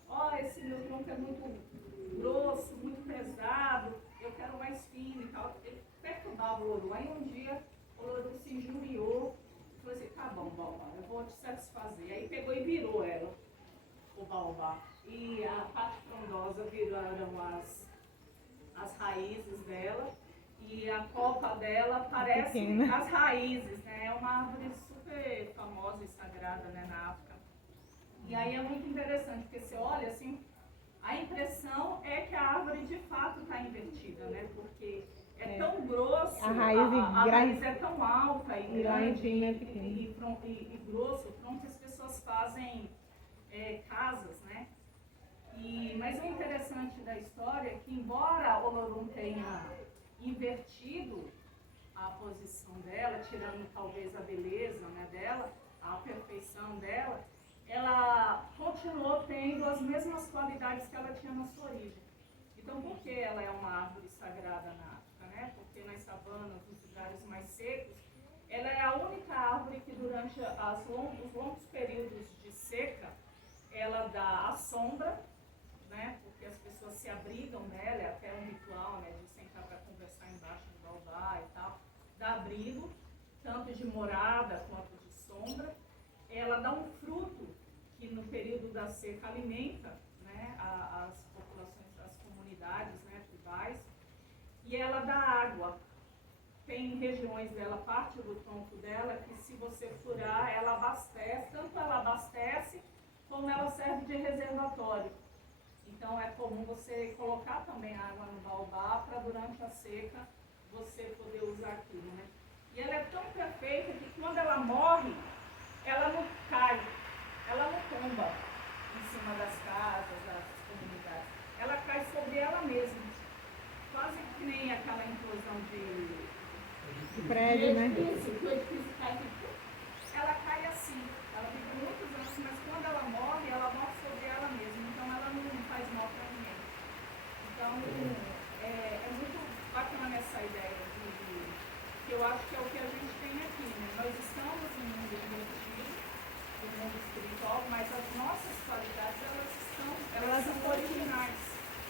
Ó, esse meu tronco é muito grosso, muito pesado, eu quero mais fino e tal. Ele perturbava o Olorum. Aí um dia o Olorum se injuriou e falou assim, tá bom, baobá, eu vou te satisfazer. Aí pegou e virou ela, o baobá. E a parte frondosa viraram as raízes dela e a copa dela parece as raízes, né? É uma árvore super famosa e sagrada, né, na África. E aí é muito interessante, porque você olha assim, a impressão é que a árvore de fato está invertida, né? Porque é tão grosso, a raiz é tão alta e grande e grosso, pronto, as pessoas fazem casas, né? Mas o interessante da história é que, embora Olorum tenha invertido a posição dela, tirando talvez a beleza, né, dela, a perfeição dela, ela continuou tendo as mesmas qualidades que ela tinha na sua origem. Então, por que ela é uma árvore sagrada na África, né? Porque nas savanas, nos lugares mais secos, ela é a única árvore que durante os longos períodos de seca, ela dá a sombra, né? Porque as pessoas se abrigam nela, é até um ritual, né? De sentar para conversar embaixo do baobá e tal. Dá abrigo, tanto de morada quanto de sombra. Ela dá um fruto que no período da seca alimenta, né? As populações, as comunidades, né? Tribais. E ela dá água. Tem regiões dela, parte do tronco dela, que se você furar, ela abastece, tanto ela abastece, como ela serve de reservatório. Então é comum você colocar também água no baobá para durante a seca você poder usar aquilo, né? E ela é tão perfeita que quando ela morre, ela não cai, ela não tomba em cima das casas, das comunidades. Ela cai sobre ela mesma, quase que nem aquela implosão de prédio, né? Isso, que o edifício cai aqui. Ela cai assim, ela vive muitos anos, mas quando ela morre sobre ela mesma, então ela não faz mal para ninguém. Então, é muito bacana essa ideia que eu acho que é o que a gente tem aqui, né? Nós estamos no mundo invertido, no mundo espiritual, mas as nossas qualidades, elas são originais.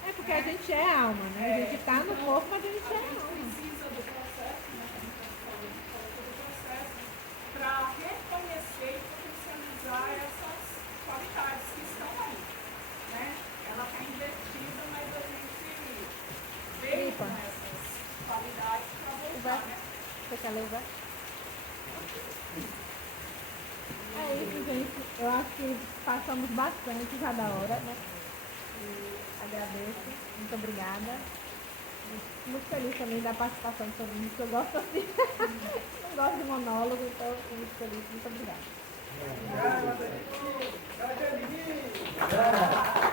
É porque a gente é alma, né? A gente está no corpo, mas a gente é alma. A gente precisa do processo, né? A gente falou do processo, para reconhecer e potencializar essas qualidades que estão aí, né? Ela está invertida, mas a gente veio com essas qualidades para voltar, né? Você quer levar? É isso, gente. Eu acho que passamos bastante já da hora, né? E agradeço. Muito obrigada. Muito feliz também da participação de todo mundo, que eu gosto assim. Não gosto de monólogo, então fico muito feliz. Muito obrigada. Obrigado.